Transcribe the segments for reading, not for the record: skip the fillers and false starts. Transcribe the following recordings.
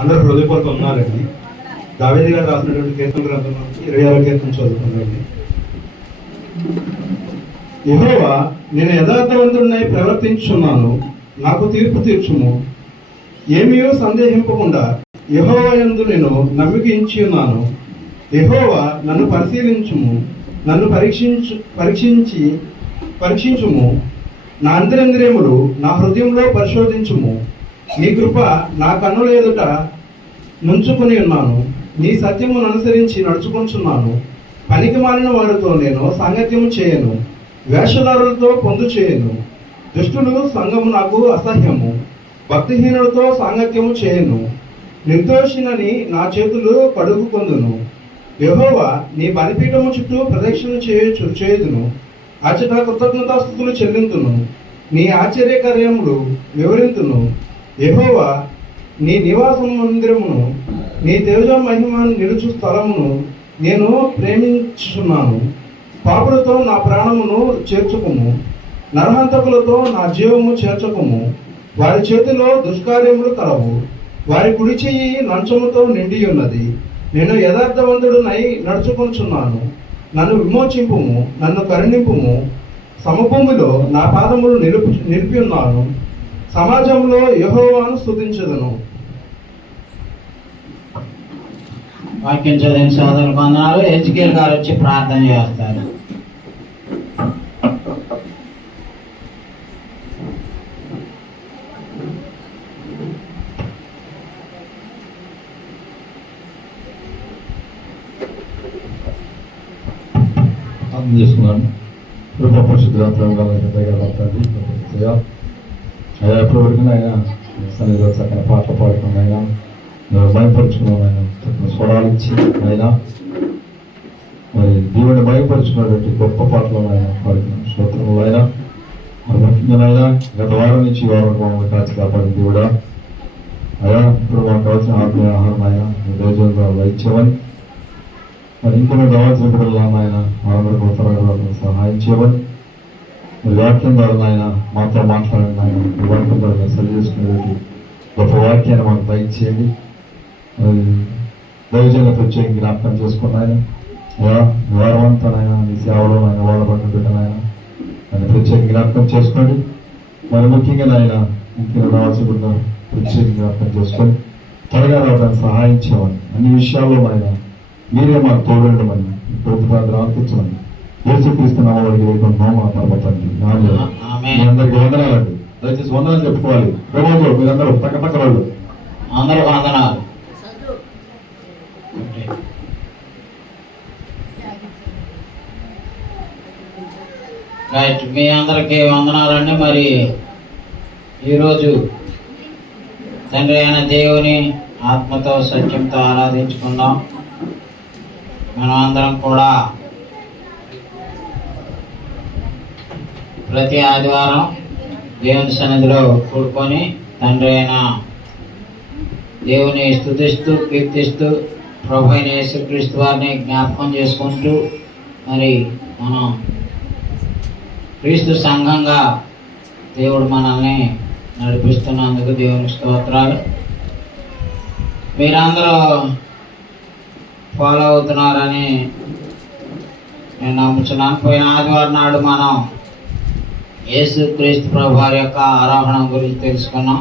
అందరూ హృదయపూర్వక ఉన్నారండి. దావీదు గారు రాసినటువంటి కీర్తన గ్రంథం 26వ కీర్తన చదువుతున్నారండి. యెహోవా, నేను యథార్థవంతుడినై ప్రవర్తించుచున్నాను, నాకు తీర్పు తీర్చుము. ఏమీయో సందేహింపకుండా యెహోవా యందు నేను నమ్మిక ఉంచి ఉన్నాను. యెహోవా, నన్ను పరిశీలించుము, నన్ను పరీక్షించుము. నా అంతరింద్రియములు నా హృదయంలో పరిశోధించుము. నీ కృప నా కన్నుల ఎదుట నుంచుకొని ఉన్నాను. నీ సత్యమును అనుసరించి నడుచుకుంటున్నాను. పనికి మాలిన వారితో నేను సాంగత్యము చేయను, వేషధారులతో పొందు చేయను. దుష్టులు సంఘము నాకు అసహ్యము, భక్తిహీనులతో సాంగత్యము చేయను. నిర్దోషినని నా చేతులు కడుగుకొందును. యెహోవా, నీ బలిపీఠము చుట్టూ ప్రదక్షిణ చేయుదును. అచట కృతజ్ఞతాస్తుతులు చెల్లింతును. నీ ఆశ్చర్యకార్యములు వివరింతును. యెహోవా, నీ నివాస మందిరమును, నీ తేజ మహిమ నిలుచు స్థలమును నేను ప్రేమించుచున్నాను. పాపులతో నా ప్రాణమును చేర్చుకుము, నరహంతకులతో నా జీవము చేర్చకుము. వారి చేతిలో దుష్కార్యములు కలవు, వారి కుడి చెయ్యి లంచముతో నిండి ఉన్నది. నేను యథార్థవంతుడునై నడుచుకుంటున్నాను. నన్ను విమోచింపుము, నన్ను కరుణింపుము. సమభూమిలో నా పాదములు నిలిపి ఉన్నాను. సమాజంలో యెహోవాను స్తుతించదును. వాక్యం చదివిన సోదరులు వందనాలు. హెచ్కేల్ గారు వచ్చి ప్రార్థన చేస్తారు. చేస్తున్నాను. కృప పరిశుద్ధాత్మ అయ్యా ఎప్పటివరకు ఆయన సన్నిధిలో చక్కని పాటలు పాడుకుని అయినా భయపరుచుకున్నాం. ఆయన చక్కని స్వరాలు ఇచ్చి అయినా మరి దేవుని భయపరుచుకున్నటువంటి గొప్ప పాటలు ఆయన పాడుకున్నాం. స్తోత్రములు అయినా ముఖ్యంగా గత వారం నుంచి వారం మమ్మల్ని కాచి కాపాడిన దేవుడా అయ్యా, ఇప్పుడు మాకు కావాల్సిన ఆత్మీయ ఆహారం ఆయన దైవజనులు ఇచ్చేవని, మరి ఇంకొన్ని రావాల్సిన బిడ్డలు ఆయన మనందరికీ ఉత్తరాలు సహాయం చేయమని, మరి వాక్యం ద్వారా ఆయన మాతో మాట్లాడిన ఆయన వాక్యం ద్వారా సరి చేసుకునేటువంటి గొప్ప వాక్యాన్ని మాకు దయచేయండి. దైవజనుల ప్రత్యేక జ్ఞాపకం చేసుకున్న ఆయన వారం అంతా ఆయన మీ సేవలో ఆయన వాడబడిన బిడ్డను ఆయన ప్రత్యేక జ్ఞాపకం చేసుకోండి. మరి ముఖ్యంగా ఆయన ఇంకేం రావాల్సిన బిడ్డ ప్రత్యేక జ్ఞాపకం చేసుకొని త్వరగా రావడానికి సహాయం చేయమని, అన్ని విషయాల్లో ఆయన మీరే మాకు తోడమని ప్రభుత్వాన్ని ఆర్పించమని యేసుక్రీస్తు నామములో మాట్లాడబోతండి. మీ అందరికి వందనాలండి. దయచేసి వందనాలు చెప్పుకోవాలి. ప్రభుత్వం మీరందరూ పక్క వాళ్ళు అందరూ వందనాలు. రైట్, మీ అందరికీ వందనాలండి. మరి ఈరోజు తండ్రి అయిన దేవుని ఆత్మతో సత్యంతో ఆరాధించుకుందాం. మనం అందరం కూడా ప్రతి ఆదివారం దేవుని సన్నిధిలో కూడుకొని తండ్రి అయిన దేవుని స్తుతిస్తూ కీర్తిస్తూ ప్రభు అయిన యేసుక్రీస్తు వారిని జ్ఞాపకం చేసుకుంటూ మరి మనం క్రీస్తు సంఘంగా దేవుడు మనల్ని నడిపిస్తున్నందుకు దేవునికి స్తోత్రాలు. మీరందరూ ఫాలో అవుతున్నారని నేను నమ్ముతున్నాను. పోయిన ఆదివారం నాడు మనం యేసుక్రీస్తు ప్రభు వారి యొక్క ఆరోహణం గురించి తెలుసుకున్నాం.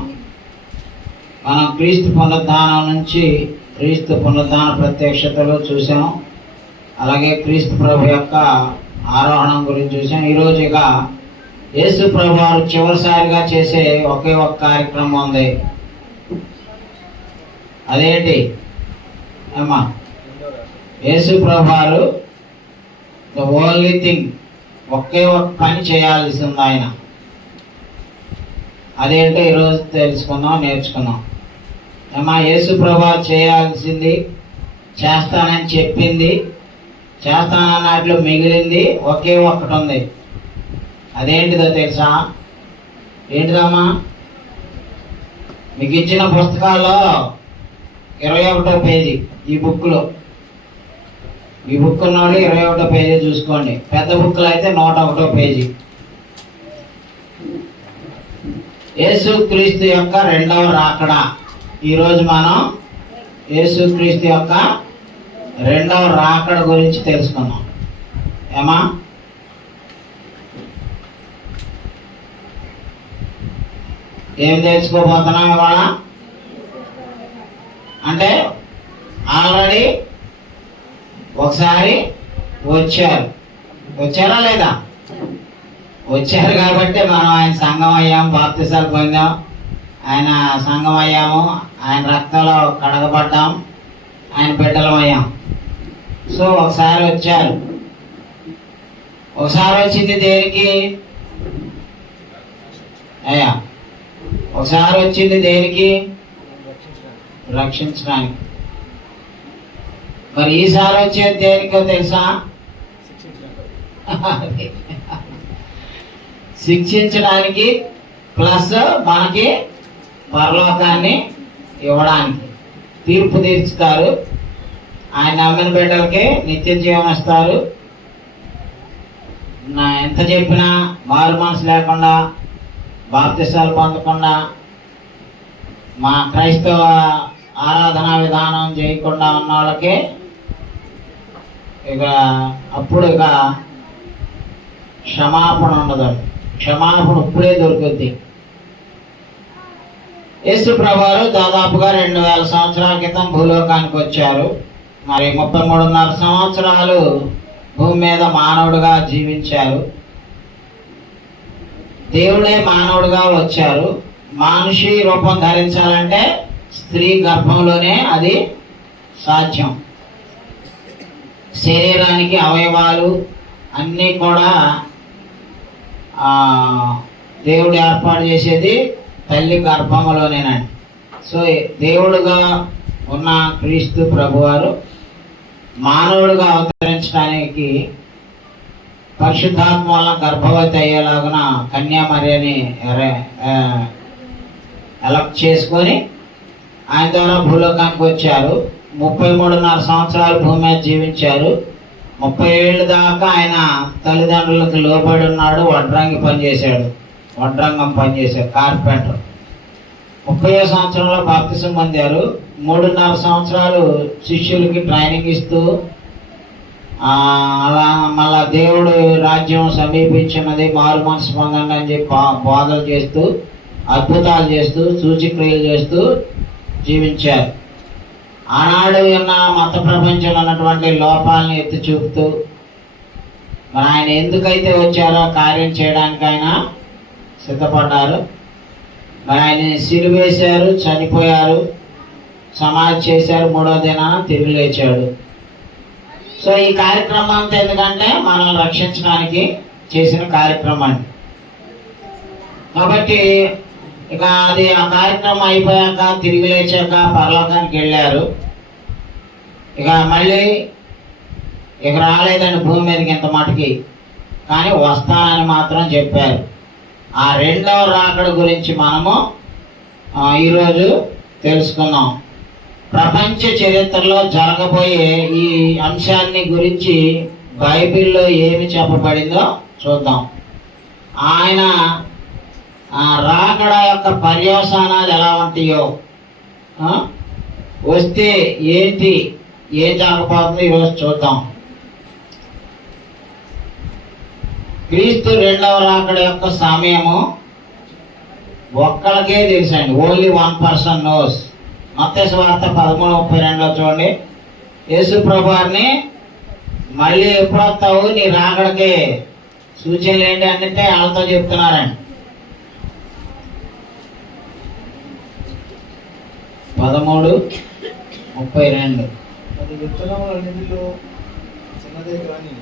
మనం క్రీస్తు పునరుద్ధానం నుంచి క్రీస్తు పునరుద్ధాన ప్రత్యక్షతలు చూసాం. అలాగే క్రీస్తు ప్రభు యొక్క ఆరోహణం గురించి చూసాం. ఈరోజు ఇక యేసు ప్రభు వారు చివరిసారిగా చేసే ఒకే ఒక కార్యక్రమం ఉంది. అదేంటి అమ్మా? యేసు ప్రభు వారు ద ఓన్లీ థింగ్, ఒకే ఒక పని చేయాల్సి ఉంది ఆయన. అదేంటో ఈరోజు తెలుసుకుందాం, నేర్చుకుందాం. అమ్మా, యేసు ప్రభు వారు చేయాల్సింది, చేస్తానని చెప్పింది, చేస్తానన్నట్లు మిగిలింది ఒకే ఒక్కటి ఉంది. అదేంటిదో తెలుసా? ఏంటిదమ్మా? మీకు ఇచ్చిన పుస్తకాల్లో 21వ పేజీ ఈ బుక్లో, ఈ బుక్ ఉన్నవాళ్ళు 21వ పేజీ చూసుకోండి. పెద్ద బుక్లో అయితే 101వ పేజీ. యేసు క్రీస్తు యొక్క రెండవ రాకడ ఈరోజు మనం యేసుక్రీస్తు యొక్క రెండవ రాకడ గురించి తెలుసుకుందాం. ఏమా ఏం తెలుసుకోబోతున్నాం ఇవాళ అంటే ఆల్రెడీ ఒకసారి వచ్చారా లేదా? వచ్చారు కాబట్టి మనం ఆయన సంఘం అయ్యాం, బాప్తిసాలు పొందాం, ఆయన సంఘం అయ్యాము, ఆయన రక్తంలో కడగబడ్డాం, ఆయన బిడ్డలం అయ్యాం. సో ఒకసారి వచ్చారు. ఒకసారి వచ్చింది దేనికి అయ్యా? ఒకసారి వచ్చింది దేనికి? రక్షించడానికి. మరి ఈసారి వచ్చేది దేనికో తెలుసా? శిక్షించడానికి ప్లస్ మనకి పరలోకాన్ని ఇవ్వడానికి. తీర్పు తీర్చుతారు, ఆయన నమ్మిన బిడ్డలకి నిత్య జీవం ఇస్తారు. ఎంత చెప్పినా మారు మనసు లేకుండా, బాప్తిసాలు పొందకుండా, మా క్రైస్తవ ఆరాధనా విధానం చేయకుండా ఉన్న వాళ్ళకి అప్పుడు క్షమాపణ ఉండదు. క్షమాపణ ఇప్పుడే దొరుకుద్ది. యేసు ప్రభువారు దాదాపుగా 2000 సంవత్సరాల క్రితం భూలోకానికి వచ్చారు. మరి 33.5 సంవత్సరాలు భూమి మీద మానవుడిగా జీవించారు. దేవుడే మానవుడిగా వచ్చారు. మనిషి రూపం ధరించాలంటే స్త్రీ గర్భంలోనే అది సాధ్యం. శరీరానికి అవయవాలు అన్నీ కూడా దేవుడు ఏర్పాటు చేసేది తల్లి గర్భంలోనేనండి. సో దేవుడుగా ఉన్న క్రీస్తు ప్రభువారు మానవుడిగా అవతరించడానికి పరిశుద్ధాత్మ వలన గర్భవతి అయ్యేలాగున కన్యామరియని ఎలక్ట్ చేసుకొని ఆయన ద్వారా భూలోకానికి వచ్చారు. 33.5 సంవత్సరాలు భూమి మీద జీవించారు. 30 ఏళ్ళ దాకా ఆయన తల్లిదండ్రులకు లోబడి ఉన్నాడు. వడ్రంగం పనిచేశాడు, కార్పెంటర్. 30వ సంవత్సరంలో బాప్తిసం పొందారు. 3.5 సంవత్సరాలు శిష్యులకి ట్రైనింగ్ ఇస్తూ అలా మళ్ళా దేవుడు రాజ్యం సమీపించినది, మారు మనసు పొందండి అని చెప్పి బోధలు చేస్తూ, అద్భుతాలు చేస్తూ, సూచక్రియలు చేస్తూ జీవించారు. ఆనాడు ఉన్న మత ప్రపంచంలో ఉన్నటువంటి లోపాలని ఎత్తి చూపుతూ మరి ఆయన ఎందుకైతే వచ్చారో కార్యం చేయడానికి ఆయన సిద్ధపడ్డారు. మరి ఆయన సిలువేశారు, చనిపోయారు, సమాధి చేశారు, 3వ దినాన తిరిగి లేచాడు. సో ఈ కార్యక్రమం అంతా ఎందుకంటే మనల్ని రక్షించడానికి చేసిన కార్యక్రమం. కాబట్టి ఇక అది ఆ కార్యక్రమం అయిపోయాక తిరిగి లేచాక పరలోకానికి వెళ్ళారు. ఇక మళ్ళీ ఇక రాలేదండి భూమి మీదకి ఇంత మటుకి, కానీ వస్తానని మాత్రం చెప్పారు. ఆ రెండవ రాకడ గురించి మనము ఈరోజు తెలుసుకుందాం. ప్రపంచ చరిత్రలో జరగబోయే ఈ అంశాన్ని గురించి బైబిల్లో ఏమి చెప్పబడిందో చూద్దాం. ఆయన రాకడ యొక్క పర్యవసానాలు ఎలా ఉంటాయో, వస్తే ఏంటి, ఏం జరగబోతుందో ఈరోజు చూద్దాం. క్రీస్తు రెండవ రాకడ యొక్క సమయము ఒక్కడికే తెలుసండి. Only 1 person knows. మత్తయి సువార్త 13:32 చూడండి. యేసు ప్రభువారిని మళ్ళీ ఎప్పుడు వస్తావు, నీ రాకడకి సూచనలు ఏంటి అంటే వాళ్ళతో చెప్తున్నారండి. 13:32. అది విత్తనములన్నిటిలో చిన్నదే కానీ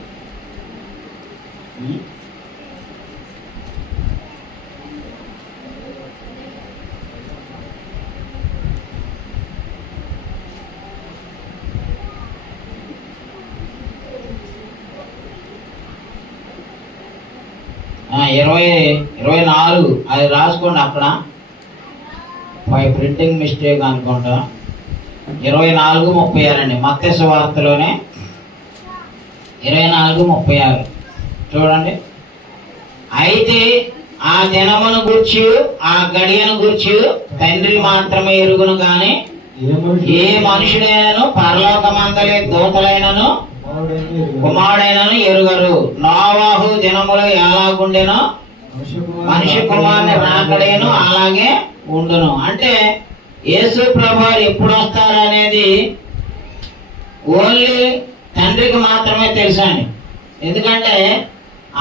ఆ 24 అది రాసుకోండి. అక్కడ ప్రింటింగ్ మిస్టేక్ అనుకుంటా. 24:36 అండి. మత్తయి సువార్తలోనే 24:36 చూడండి. అయితే ఆ దినమును గూర్చి, ఆ గడియను గూర్చి తండ్రి మాత్రమే ఎరుగును గాని ఏ మనుషుడైనను పరలోకమందలి దూతలైనను కుమారుడైనను ఎరుగరు. నోవాహు దినములు ఎలాగుండెనో మనిషి కుమారుని రాకడేను అలాగే ఉండును. అంటే యేసు ప్రభువారు ఎప్పుడు వస్తారు అనేది ఓన్లీ తండ్రికి మాత్రమే తెలుసండి. ఎందుకంటే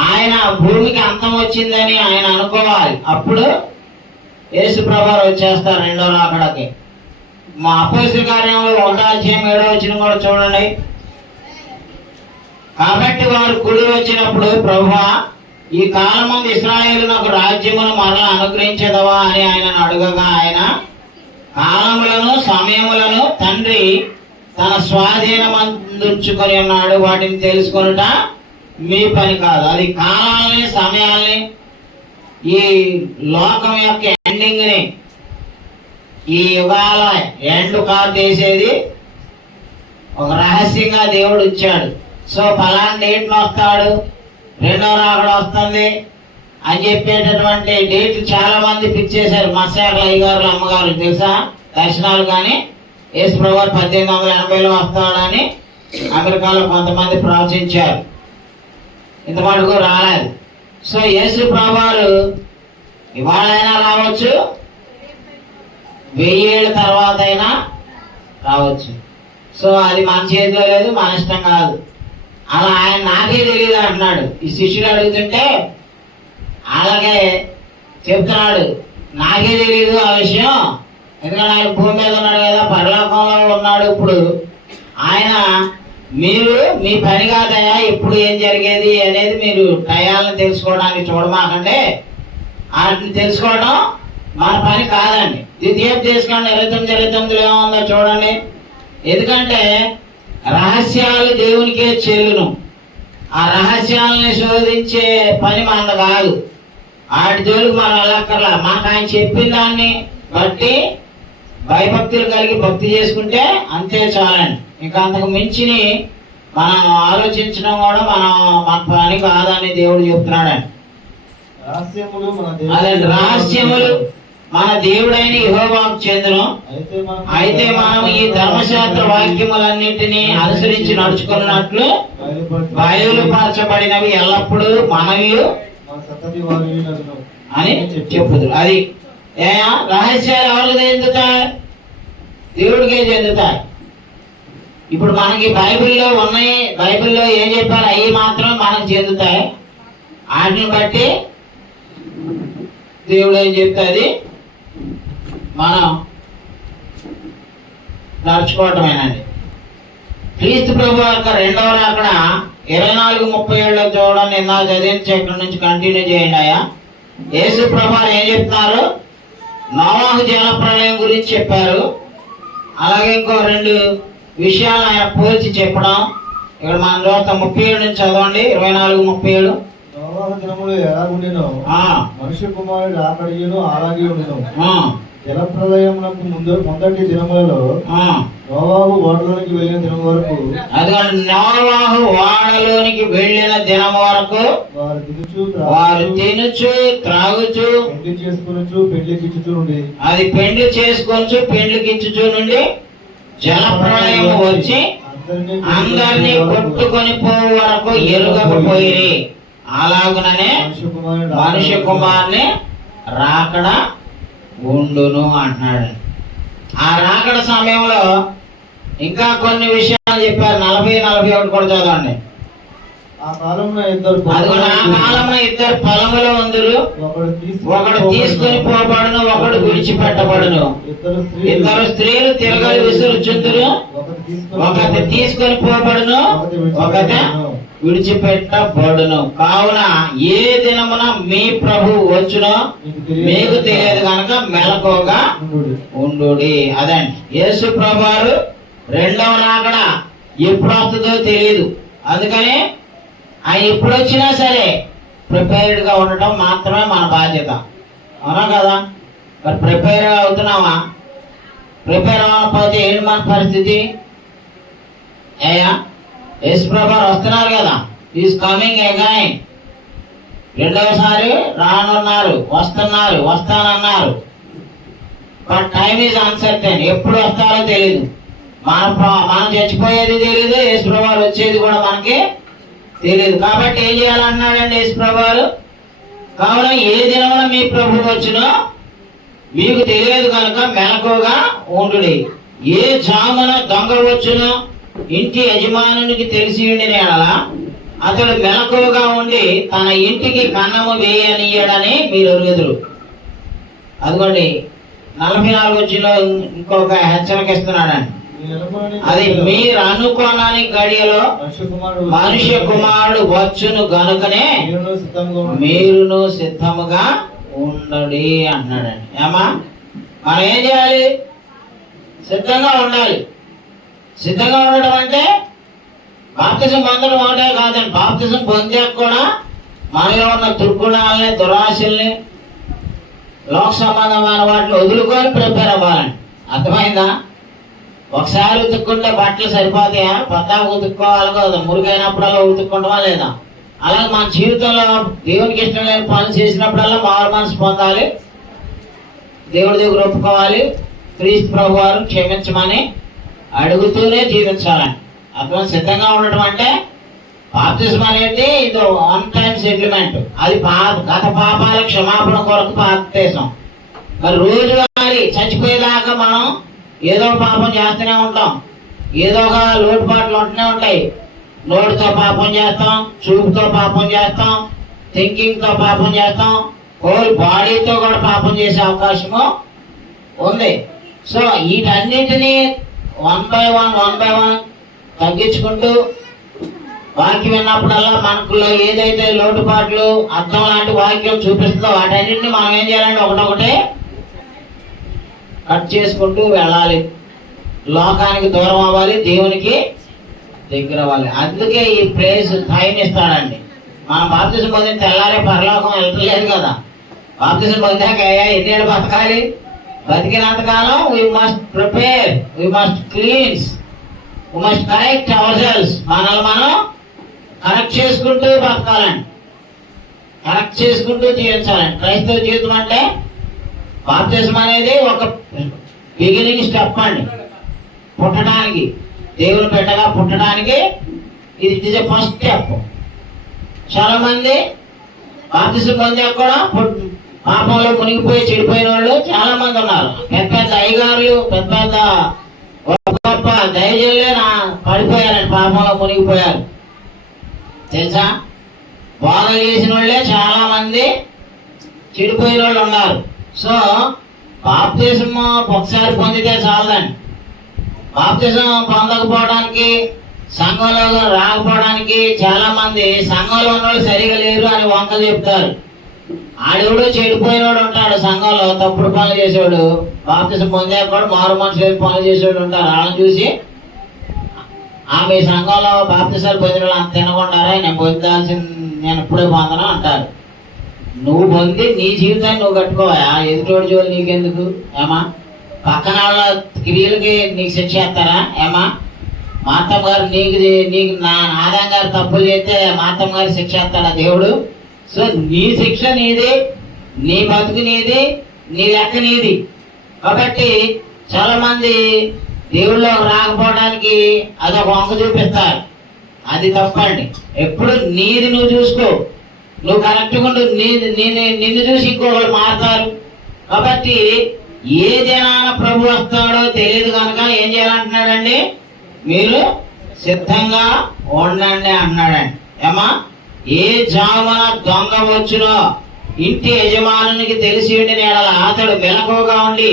ఆయన భూమికి అంతం వచ్చిందని ఆయన అనుకోవాలి, అప్పుడు యేసు ప్రభువారు వచ్చేస్తారు రెండో రాకడకి. మా అపోస్తల కార్యంలో 1:7 కూడా చూడండి. కాబట్టి వారు కుడి వచ్చినప్పుడు, ప్రభువా ఈ కాలం ముందు ఇశ్రాయేలునకు రాజ్యమును మరలా అనుగ్రహించదవా అని ఆయనను అడగగా, ఆయన కాలములను సమయములను తండ్రి తన స్వాధీనమందుంచుకొని ఉన్నాడు, వాటిని తెలుసుకొనుట మీ పని కాదు. అది కాలాలని సమయాల్ని, ఈ లోకం యొక్క ఎండింగ్ ని, ఈ యుగాల ఎండ్ కాదు చేసేది ఒక రహస్యంగా దేవుడు ఇచ్చాడు. సో ఫలానా డేట్ వస్తాడు, రెండో రాకడ వస్తుంది అని చెప్పేటటువంటి డేట్లు చాలా మంది ఫిక్స్ చేశారు. మత్స్యాకుల అయ్యగారులు అమ్మగారు తెలుసా, దర్శనాలు కానీ యేసు ప్రభువారు 1880లో వస్తాడని అమెరికాలో కొంతమంది ప్రవచించారు, ఇంత మటుకు రాలేదు. సో యేసు ప్రభువారు ఇవాళైనా రావచ్చు, 1000 ఏళ్ళ తర్వాత అయినా రావచ్చు. సో అది మన చేతిలో లేదు, మన ఇష్టం కాదు. అలా ఆయన నాకే తెలియదు అంటున్నాడు. ఈ శిష్యుడు అడుగుతుంటే అలాగే చెప్తున్నాడు, నాకే తెలియదు ఆ విషయం, ఎందుకంటే ఆయన భూమి మీద ఉన్నాడు కదా, పరలోకంలో ఉన్నాడు. ఇప్పుడు ఆయన మీరు మీ పని కాదయా ఇప్పుడు ఏం జరిగేది అనేది మీరు టయాలను తెలుసుకోవడానికి చూడమాకండి, వాటిని తెలుసుకోవడం మన పని కాదండి. ద్వితీయోపదేశకాండం 29:29 ఏముందో చూడండి. ఎందుకంటే రహస్యాలు దేవునికే చెల్లును, ఆ రహస్యాలని శోధించే పని మనది కాదు, వాటి జోలికి మనం వెళ్ళక్కర్లా. మనకు ఆయన చెప్పిన దాన్ని బట్టి భయభక్తులు కలిగి భక్తి చేసుకుంటే అంతే చాలండి. ఇంకా అంతకు మించిని మనం ఆలోచించడం కూడా మన పని కాదని దేవుడు చెప్తున్నాడండి. అదే రహస్యములు మన దేవుడైన యెహోవాకు చెందును. అయితే మనం ఈ ధర్మశాస్త్ర వాక్యములన్నింటినీ అనుసరించి నడుచుకున్నట్లు బయలుపరచబడినవి ఎల్లప్పుడూ మనవి అని చెప్పుదు. అది రహస్యాలు ఎవరికి చెందుతాయి? దేవుడికే చెందుతాయి. ఇప్పుడు మనకి బైబిల్లో ఉన్నాయి, బైబిల్లో ఏం చెప్పారు అవి మాత్రం మనకు చెందుతాయి. వాటిని బట్టి దేవుడు ఏం చెప్తుంది మనం నడుచుకోవటమేనండి. క్రీస్తు ప్రభు యొక్క రెండవ రాకడ 24:37 చూడండి. నిన్న చదివిన చక్రం నుంచి కంటిన్యూ చేయండి. అయ్యా యేసు ప్రభు ఏం చెప్తున్నారు? నోవాహు జల ప్రళయం గురించి చెప్పారు. అలాగే ఇంకో 2 విషయాలు ఆయన పోల్చి చెప్పడం. ఇక్కడ మనం చూస్తాం 37 నుంచి చదవండి. 24:37. మనుష్య కుమారుడు రాకడయును అలాగే ఉండును. జల ప్రళయమునకు మొదటి దినములలో నోవాహు ఓడలోనికి వెళ్ళిన దినం వరకు, నోవాహు ఓడలోనికి వెళ్ళిన దినం వరకు వారు తినుచు త్రాగుచు పెండ్లి చేసుకొనుచు పెండ్లికిచ్చుచు నుండి, అది పెండ్లి చేసుకొనుచు పెండ్లికిచ్చుచు నుండి జల ప్రళయం వచ్చి అందరినీ కొట్టుకొని పోవు వరకు ఎరుగకపోయి, అలాగుననే మనుష్య కుమారుని రాకడ ఉండును అంటున్నాడు. ఆ రాకడ సమయంలో ఇంకా కొన్ని విషయాలు చెప్పారు. 40-41 కూడా చదవండి. ఆ కాలంలో ఇద్దరు పొలములో ఉందరు, ఒకడు తీసుకుని పోబడును, ఒకడు విడిచిపెట్టబడును. ఇద్దరు స్త్రీలు తిరగలి విసురుచుందురు, ఒకటి తీసుకొని పోబడును, ఒకటి విడిచిపెట్టబడును. కావున ఏ దినమున మీ ప్రభు వచ్చునో మీకు తెలియదు కనుక మెలకువగా ఉండుడి. అదండి యేసు ప్రభువారు రెండవ రాకడ ఎప్పుడు వస్తుందో తెలియదు. అందుకని ఆయన ఎప్పుడు వచ్చినా సరే ప్రిపేర్డ్ గా ఉండటం మాత్రమే మన బాధ్యత. అవునా కదా? మరి ప్రిపేర్ అవుతున్నావా? ప్రిపేర్ అవ్వకపోతే ఏంటి మన పరిస్థితి? అయ్యా యేసు ప్రభువారు వస్తున్నారు కదా, ఈజ్ కమింగ్ అగైన్. రెండవసారి రానున్నారు, వస్తున్నారు, వస్తానన్నారు. But time is uncertain. ఎప్పుడు వస్తారో తెలియదు. మనం చచ్చిపోయేది తెలియదు, యేసుప్రభువారు వచ్చేది కూడా మనకి తెలియదు. కాబట్టి ఏం చేయాలన్నాడండి యేసుప్రభువారు? కావున ఏ దినమున మీ ప్రభు వచ్చునో మీకు తెలియదు కనుక మెలకువగా ఉండుడి. ఏ జామున దొంగ వచ్చునో ఇంటి యజమానునికి తెలిసి ఉండిన యెడల అతడు మెలకువగా ఉండి తన ఇంటికి కన్నము వేయనీయడని మీరు ఎరుగుదురు. అదిగోండి 44 వచ్చిలో ఇంకొక హెచ్చరిక ఇస్తున్నాడండి. అది మీరు అనుకోనని గడియలో మనుష్య కుమారుడు వచ్చును గనుకనే మీరును సిద్ధముగా ఉండడి అన్నాడండి. ఏమా మనం ఏం చేయాలి? సిద్ధంగా ఉండాలి. సిద్ధంగా ఉండడం అంటే బాప్తిజం పొందడం ఒకటే కాదండి. బాప్తిజం పొందాక కూడా మనలో ఉన్న దుర్గుణాలని, దురాశల్ని, లోక సంబంధమైన వాటిని వదులుకొని ప్రిపేర్ అవ్వాలండి. అర్థమైందా? ఒకసారి ఉతుక్కుంటే బట్టలు సరిపోతాయా? పద్దాకు ఉతుక్కోవాలి కదా. మురిగైనప్పుడల్లా ఉతుక్కుంటామా లేదా? అలాగే మన జీవితంలో దేవునికి ఇష్టం లేని పనులు చేసినప్పుడల్లా మారు మనసు పొందాలి, దేవుడి దగ్గర ఒప్పుకోవాలి, క్రీస్తు ప్రభు వారు క్షమించమని అడుగుతూనే జీవించాలండి. అర్థం? సిద్ధంగా ఉండటం అంటే బాప్తిజం అనేది ఇది వన్ టైం సెటిల్మెంట్. అది గత పాపాల క్షమాపణ కొరకు బాప్తిజం. మరి రోజువారీ చచ్చిపోయేదాకా మనం ఏదో పాపం చేస్తూనే ఉంటాం. ఏదో ఒక లోటుపాట్లు ఉంటూనే ఉంటాయి. నోటితో పాపం చేస్తాం, చూపుతో పాపం చేస్తాం, థింకింగ్ తో పాపం చేస్తాం, హోల్ బాడీతో కూడా పాపం చేసే అవకాశము ఉంది. సో వీటన్నిటినీ వన్ బై వన్ తగ్గించుకుంటూ వాక్యం విన్నప్పుడల్లా మనకులో ఏదైతే లోటుపాట్లు అర్థం లాంటి వాక్యం చూపిస్తుందో వాటన్నిటిని మనం ఏం చేయాలంటే ఒకటొకటే కట్ చేసుకుంటూ వెళ్ళాలి. లోకానికి దూరం అవ్వాలి, దేవునికి దగ్గర అవ్వాలి. అందుకే ఈ ప్రేస్ టైం ఇస్తాడండి. మనం బాప్తిజం పొందిన తెల్లారే పరలోకం వెళ్ళలేదు కదా. బాప్తిజం పొందాక ఎన్నేళ్ళు బతకాలి? బతికినంతకాలం we must prepare, we must cleanse, we must correct our selves. మనల్ని మనం కరెక్ట్ చేసుకుంటూ బతకాలండి, కరెక్ట్ చేసుకుంటూ జీవించాలండి. క్రైస్తవ జీవితం అంటే బాప్తిజం అనేది ఒక బిగినింగ్ స్టెప్ అండి. పుట్టడానికి, దేవుని బిడ్డగా పుట్టడానికి ఇది ఇస్ ఫస్ట్ స్టెప్. చాలా మంది బాప్తిజం పొందాక కూడా పాపంలో మునిగిపోయి చెడిపోయిన వాళ్ళు చాలా మంది ఉన్నారు. పెద్ద పెద్ద అయ్యగారులు, పెద్ద పెద్ద గొప్ప దైవజనులే పడిపోయారండి, పాపంలో మునిగిపోయారు. తెలుసా? బాగా చేసిన వాళ్ళే చాలా మంది చెడిపోయిన వాళ్ళు ఉన్నారు. సో బాప్తిజం ఒకసారి పొందితే చాలదండి. బాప్తిజం పొందకపోవడానికి, సంఘంలో రాకపోవడానికి చాలా మంది సంఘంలో ఉన్నవాళ్ళు సరిగా లేరు అని వంక చెప్తారు. ఆడెవడో చెడిపోయినోడు ఉంటాడు సంఘంలో, తప్పుడు పనులు చేసేవాడు. బాప్తిజం పొందాక కూడా మారు మనసు పనులు చేసేవాడు ఉంటారు. వాళ్ళని చూసి ఆమె సంఘంలో బాప్తిజాలు పొందిన వాళ్ళు అంత తినకుండారా, నేను ఇప్పుడే పొందను అంటారు. నువ్వు పొంది నీ జీవితాన్ని నువ్వు కట్టుకోవా, ఎదుటోడి జోలు నీకెందుకు? ఏమా పక్కన వాళ్ళ క్రియలకి నీకు శిక్ష చేస్తారా? ఏమా మాతమ్మ గారు నీకు నా ఆదాయం గారు తప్పులు చేస్తే మాతమ్మ గారు శిక్ష చేస్తాడా దేవుడు? సో నీ శిక్ష నీది, నీ బతుకు నీది, నీ లెక్క నీది. కాబట్టి చాలా మంది దేవుళ్ళు రాకపోవడానికి అదొక వంక చూపిస్తారు. అది తప్పండి. ఎప్పుడు నీది నువ్వు చూసుకో, నువ్వు కరెక్ట్గా ఉండు. నిన్ను చూసి ఇంకోళ్ళు మారుతారు. కాబట్టి ఏ దినాన ప్రభు వస్తాడో తెలియదు కనుక ఏం చేయాలంటున్నాడండి? మీరు సిద్ధంగా ఉండండి అన్నాడండి. ఏమా ఏ జామున దొంగ వచ్చునో ఇంటి యజమానునికి తెలిసి ఉండిన యెడల అతడు మెలకువగా ఉండి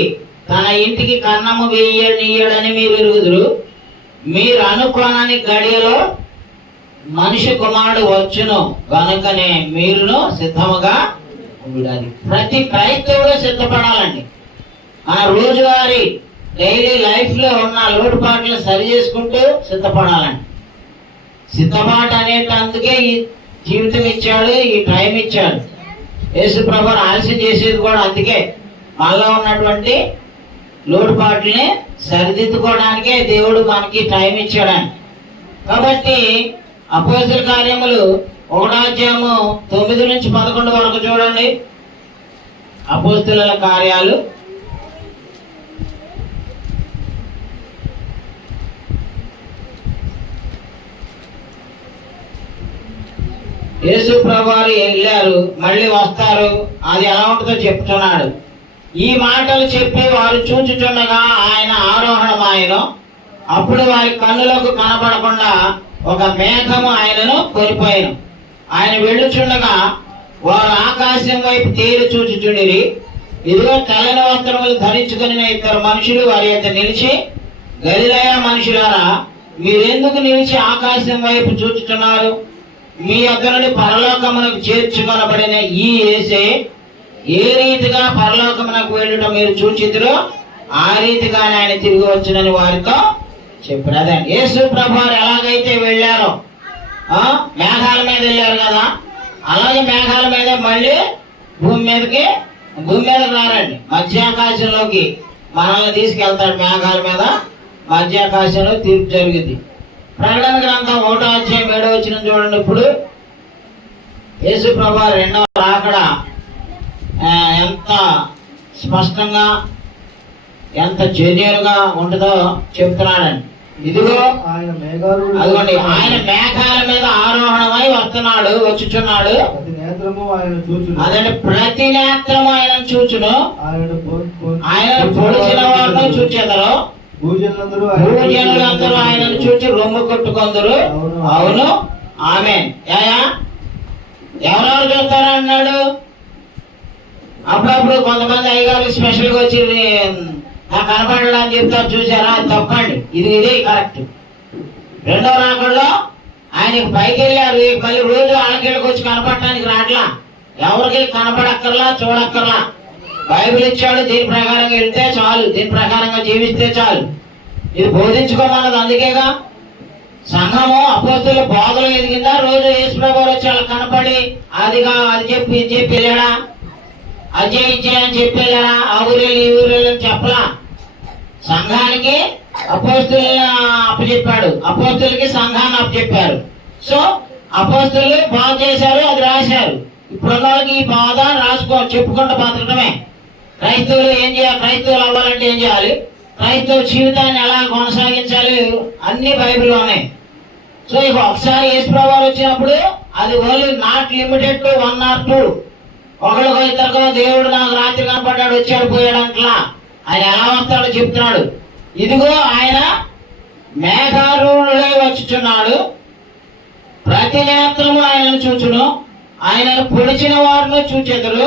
తన ఇంటికి కన్నము వేయనీయడని మీరు ఎరుగుదురు. మీరు అనుకోనని గడియలో మనిషి కుమారుడు వచ్చును కనుకనే మీరును సిద్ధముగా ఉండాలి. ప్రతి క్రైస్తవుడు సిద్ధపడాలండి. మన రోజువారీ డైలీ లైఫ్ లో ఉన్న లోటుపాట్లు సరి చేసుకుంటూ సిద్ధపడాలండి. సిద్ధపాటు అనేటందుకే ఈ జీవితం ఇచ్చాడు, ఈ టైం ఇచ్చాడు. యేసు ప్రభువు ఆలస్యం చేసేది కూడా అందుకే. మనలో ఉన్నటువంటి లోటుపాట్లని సరిదిద్దుకోవడానికే దేవుడు మనకి టైం ఇచ్చాడని. కాబట్టి అపోస్తల కార్యములు 1 నుంచి 11 వరకు చూడండి. అపోస్తలుల కార్యాలు యేసు ప్రభు వారు వెళ్ళారు, మళ్ళీ వస్తారు, అది ఎలా ఉంటుందో చెప్తున్నాడు. ఈ మాటలు చెప్పి వారు చూచుచుండగా ఆయన ఆరోహణమాయెను. అప్పుడు వారి కన్నులకు కనపడకుండా ఒక మేఘము ఆయనను కొనిపోయెను. ఆయన వెళ్ళుచుండగా వారు ఆకాశం వైపు తేరి చూచుచుండిరి. ఇదిగో తెల్లని వస్త్రములు ధరించుకుని 2 మనుషులు వారి యొక్క నిలిచి, గలిలయ మనుషులారా, మీరెందుకు నిలిచి ఆకాశం వైపు చూచుచున్నారు? మీ యొద్ద నుండి పరలోకమునకు చేర్చుకొనబడిన ఈ యేసే ఏ రీతిగా పరలోకమునకు వెళ్ళడం మీరు చూచితురో ఆ రీతిగానే ఆయన తిరిగి వచ్చునని వారితో చెప్పారు. అదే యేసు ప్రభు వారు ఎలాగైతే వెళ్ళారో, మేఘాల మీద వెళ్ళారు కదా, అలాగే మేఘాల మీద మళ్ళీ భూమి మీదకి రారండి. మధ్యాకాశంలోకి మనల్ని తీసుకెళ్తాడు. మేఘాల మీద మధ్యాకాశంలో తీర్పు జరిగింది. ప్రకటన గ్రంథం 1వ అధ్యాయం 7వ వచనం చూడండి. ఇప్పుడు యేసు ప్రభు రెండవ రాకడ ఎంత స్పష్టంగా, ఎంత జెన్యూన్గా ఉంటుందో చెప్తున్నాడండి. ఇదిగో అదిగోండి, ఆయన మేఘాల మీద ఆరోహణమై వస్తున్నాడు, వచ్చుచున్నాడు. అదండి, ప్రతి నేత్రము ఆయన చూచును, ఆయన పొడిచిన వారిని చూచెదరు, భూజనులందరూ ఆయనను చూచి రొమ్ము కొట్టుకొందరు. అవును, ఆమేన్. ఎవరెవరు చూస్తారన్నాడు? అప్పుడప్పుడు కొంతమంది అయ్యగారు స్పెషల్ గా వచ్చి నాకు కనపడడం అని చెప్తారు, చూసారా? అది తప్పండి, ఇదే కరెక్ట్. రెండో రాకడలో ఆయనకి పైకి వెళ్ళారు, మళ్ళీ రోజు ఆలకేళ్ళకి వచ్చి కనపడటానికి రాట్లా, ఎవరికి కనపడక్కర్లా, చూడక్కర్లా. బైబిల్ ఇచ్చాడు, దీని ప్రకారంగా వెళ్తే చాలు, దీని ప్రకారంగా జీవిస్తే చాలు. ఇది బోధించుకోమన్నది అందుకేగా. సంఘము అపోస్తుల బోధలు ఎదిగిందా? రోజు యేసు ప్రభువు వచ్చి వాళ్ళకి కనపడి అది చెప్పి ఇది చెప్పి వెళ్ళాడా? అజయ్ ఇచ్చే అని చెప్పి వెళ్ళాడా? ఆ ఊరేళ్ళు ఈ ఊరేళ్ళు అని చెప్పలా. సంఘానికి అపోస్తులను అప్పచెప్పాడు, అపోస్తులకి సంఘాన్ని అప్పచెప్పారు. సో అపోస్తులు బాధ చేశారు, అది రాశారు. ఇప్పుడున్న వాళ్ళకి ఈ బాధ చెప్పుకుంటూ బతకడమే. క్రైస్తవులు ఏం చేయాలి? క్రైస్తవులు అవ్వాలంటే ఏం చేయాలి? క్రైస్తవ జీవితాన్ని ఎలా కొనసాగించాలి? అన్ని బైబిల్లో ఉన్నాయి. సో ఇక ఒకసారి యేసు ప్రభువు వచ్చినప్పుడు అది only not limited to 1 or 2. ఒకళ్ళకో ఇద్దరికో దేవుడు నాకు రాత్రి కనపడ్డాడు, వచ్చాడు, పోయాడు అంటలా. ఆయన ఎలా వస్తాడో చెప్తున్నాడు. ఇదిగో ఆయన మేఘారూఢుడై వచ్చుచున్నాడు, ప్రతి నేత్రము ఆయనను చూచును, ఆయనను పొడిచిన వారిని చూచెదరు,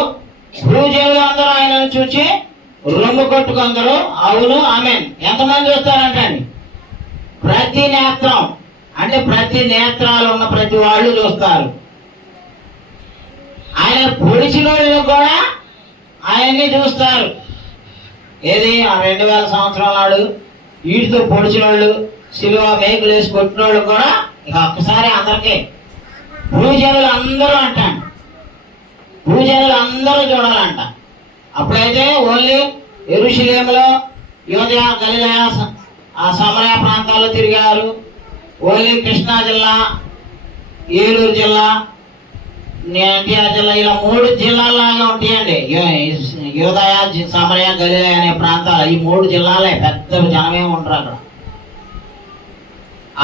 భూజనులు అందరూ ఆయనను చూచి రొమ్ము కొట్టుకొందరు. అవును, ఆమేన్. ఎంతమంది చూస్తారంటండి? ప్రతి నేత్రం అంటే ప్రతి నేత్రాలు ఉన్న ప్రతి వాళ్ళు చూస్తారు. ఆయన పొడిచిన వాళ్ళు కూడా ఆయన్ని చూస్తారు. ఏది 2000 సంవత్సరాల నాడు వీటితో పొడిచిన వాళ్ళు, సిలువ మేకులు వేసి కొట్టిన వాళ్ళు కూడా ఇక ఒక్కసారి అందరికీ భూజనులు అందరూ అంటాను, భూజనులు అందరూ చూడాలంట. అప్పుడైతే ఓన్లీ యెరూషలేములో, యూదయ, గలిలయ, ఆ సమరయ ప్రాంతాల్లో తిరిగారు. ఓన్లీ కృష్ణా జిల్లా, ఏలూరు జిల్లా, ఎన్టీఆర్ జిల్లా, ఇలా 3 జిల్లాలాగా ఉంటాయండి. యూదయ, సమరయ, గలిలయ అనే ప్రాంతాలు, ఈ 3 జిల్లాలే. పెద్ద జనమే ఉంటారు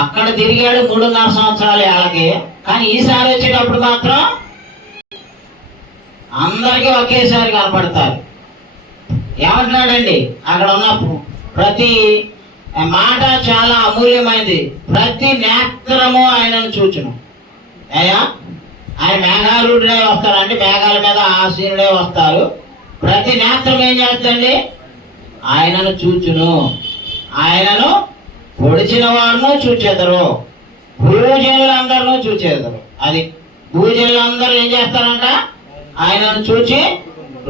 అక్కడ తిరిగాడు 3.5 సంవత్సరాలు వాళ్ళకి. కానీ ఈసారి వచ్చేటప్పుడు మాత్రం అందరికీ ఒకేసారి కనపడతారు. ఏమంటున్నాడండి? అక్కడ ఉన్న ప్రతి మాట చాలా అమూల్యమైనది. ప్రతి నేత్రము ఆయనను చూచును. ఆయన మేఘారూఢుడై వస్తారు, అంటే మేఘాల మీద ఆసీనుడై వస్తారు. ప్రతి నేత్రం ఏం చేస్తండి? ఆయనను చూచును, ఆయనను పొడిచిన వారును చూచేదరు, భూజనులందరూ చూచేదరు. అది భూజనులందరూ ఏం చేస్తారంట? ఆయనను చూచి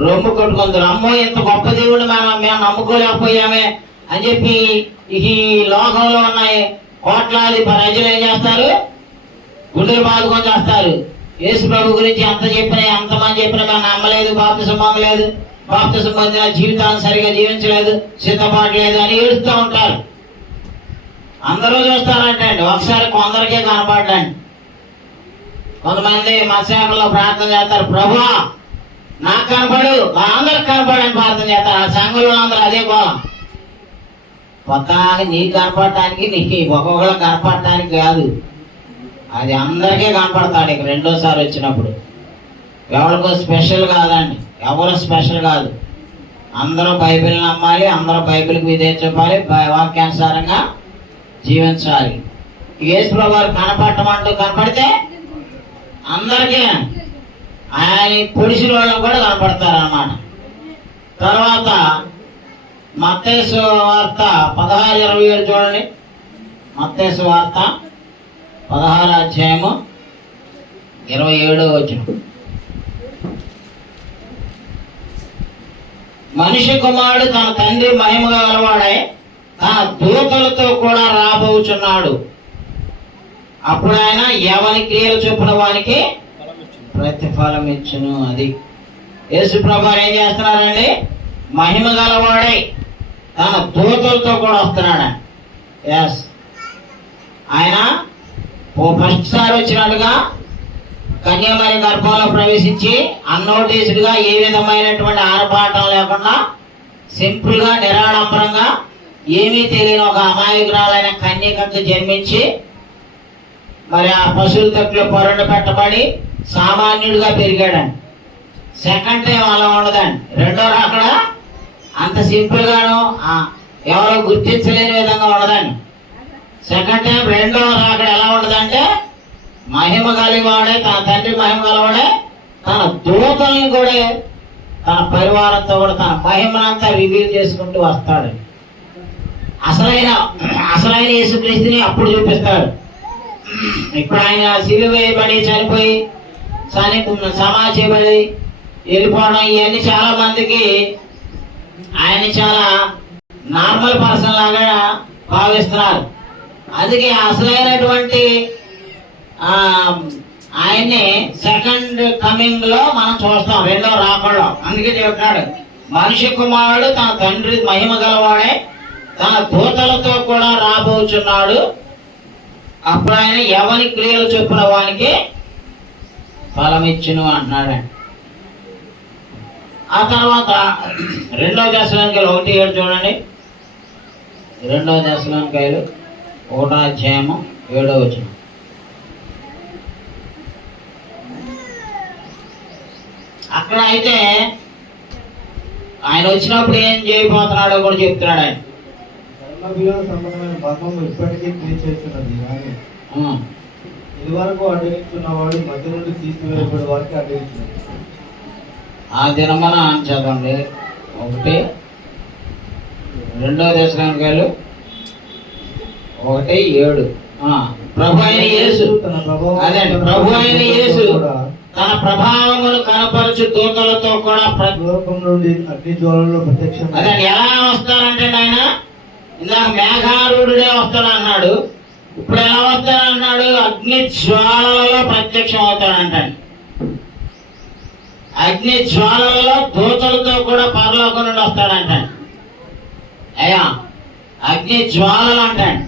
రొమ్ము కొట్టుకుందరు. అమ్మో, ఇంత గొప్ప దేవుడు మేము నమ్ముకోలేకపోయామే అని చెప్పి ఈ లోకంలో ఉన్నాయి కోట్లాది ప్రజలు ఏం చేస్తారు? గుండెలు బాదుకొని చేస్తారు. యేసు ప్రభు గురించి ఎంత చెప్పినా, ఎంతమంది చెప్పినా మేము నమ్మలేదు, బాప్తిసం పొందలేదు, బాప్తిసం పొందిన జీవితాన్ని సరిగా జీవించలేదు, సిద్ధపడలేదు అని ఏడుస్తూ ఉంటారు. అందరూ చూస్తారంటే అండి, ఒకసారి కొందరికే కనపడ్డండి. కొంతమంది మత్స్యాకుల్లో ప్రార్థన చేస్తారు, ప్రభువా నాకు కనపడు, అందరికి కనపడని ప్రార్థన చేస్తారు. ఆ సంఘంలో అందరూ అదే గోళం. కొత్తగా నీకు కనపడటానికి, నీకు ఒక్కొక్కరు కనపడటానికి కాదు. అది అందరికీ కనపడతాడు ఇక రెండోసారి వచ్చినప్పుడు. ఎవరికో స్పెషల్ కాదండి, ఎవరు స్పెషల్ కాదు. అందరూ బైబిల్ నమ్మాలి, అందరూ బైబిల్కి విధేయత చూపాలి, వాక్యానుసారంగా జీవించాలి. యేసు ప్రభువు కనపడటమంటూ కనపడితే అందరికీ ఆయన పొడిసిన వాళ్ళకు కూడా కనపడతారు అన్నమాట. తర్వాత మత్తయి వార్త 16:27 చూడండి. మత్తయి వార్త 16:27. మనిషి కుమారుడు తన తండ్రి మహిమ గలవాడై తన దూతలతో కూడా రాబోచున్నాడు. అప్పుడు ఆయన ఎవరి క్రియలు చొప్పున వానికి ప్రతిఫలం ఇచ్చును. అది యేసు ప్రభువు ఏం చేస్తున్నారండి? మహిమ గలవాడై తన దూతలతో కూడా వస్తున్నాడు. ఎస్, ఆయన ఫస్ట్ సారి వచ్చినట్టుగా కన్యామరి గర్భంలో ప్రవేశించి అన్నోటీస్డ్ గా ఏ విధమైనటువంటి ఆరపాటం లేకుండా సింపుల్ గా నిరాడంబరంగా ఏమీ తెలియని ఒక అమాయకురాలైన కన్యకకు జన్మించి మరి ఆ పశువుల తక్కువ పొరలు పెట్టబడి సామాన్యుడిగా పెరిగాడండి. సెకండ్ టైం అలా ఉండదండి. రెండో రాకడ అంత సింపుల్ గాను ఎవరో గుర్తించలేని విధంగా ఉండదండి. సెకండ్ టైం రెండో రాకడ ఎలా ఉండదంటే మహిమ గలవాడే, తన తండ్రి మహిమ గలవాడే తన దూతల్ని కూడా తన పరివారంతో కూడా తన మహిమనంతా రివీల్ చేసుకుంటూ వస్తాడు. అసలైన యేసుక్రీస్తుని అప్పుడు చూపిస్తాడు. ఇప్పుడు ఆయన సిలువ వేయబడి చనిపోయి సమాజబడి వెళ్ళిపోవడం ఇవన్నీ చాలా మందికి ఆయన చాలా నార్మల్ పర్సన్ లాగా భావిస్తున్నారు. అందుకే అసలైనటువంటి ఆయన్ని సెకండ్ కమింగ్ లో మనం చూస్తాం, రెండో రాకడలో. అందుకే చెప్తున్నాడు మనిషి కుమారుడు తన తండ్రి మహిమ గలవాడే తన దూతలతో కూడా రాబోచున్నాడు. అప్పుడు ఆయన ఎవరి క్రియలు చొప్పున వానికి ఫలం ఇచ్చును అంటున్నాడండి. ఆ తర్వాత 2 దశలోనికాయలు 1:7 చూడండి. 2 దశలోనికాయలు 1:7. అక్కడ అయితే ఆయన వచ్చినప్పుడు ఏం చేయబోతున్నాడో కూడా చెప్తున్నాడు. ఆయన సంబంధమైన బంధం ఇప్పటికీ క్రియ చేస్తున్నది కానీ ఇదివరకు అడ్డగించున్నవాడు మధ్య నుండి తీసివేయబడే వారికి అడ్డగించున్నాడు. ఆ దినమన చదవండి 2 దశలోనికాయలు 1:7. ప్రభు అయిన యేసు తన ప్రభావమును కనపరచు దూతలతో కూడా లోకం నుండి అగ్ని జ్వాలలో ప్రత్యక్షం. అదే ఎలా వస్తారంటే ఆయన ఇందాక మేఘారూఢుడే వస్తాడన్నాడు, ఇప్పుడు ఎలా వస్తాడన్నాడు? అగ్ని జ్వాలలో ప్రత్యక్షం అవుతాడంట. అగ్ని జ్వాలలో దూతలతో కూడా పరలోకం నుండి వస్తాడంట. అయ్యా అగ్ని జ్వాలలు అంటాడు.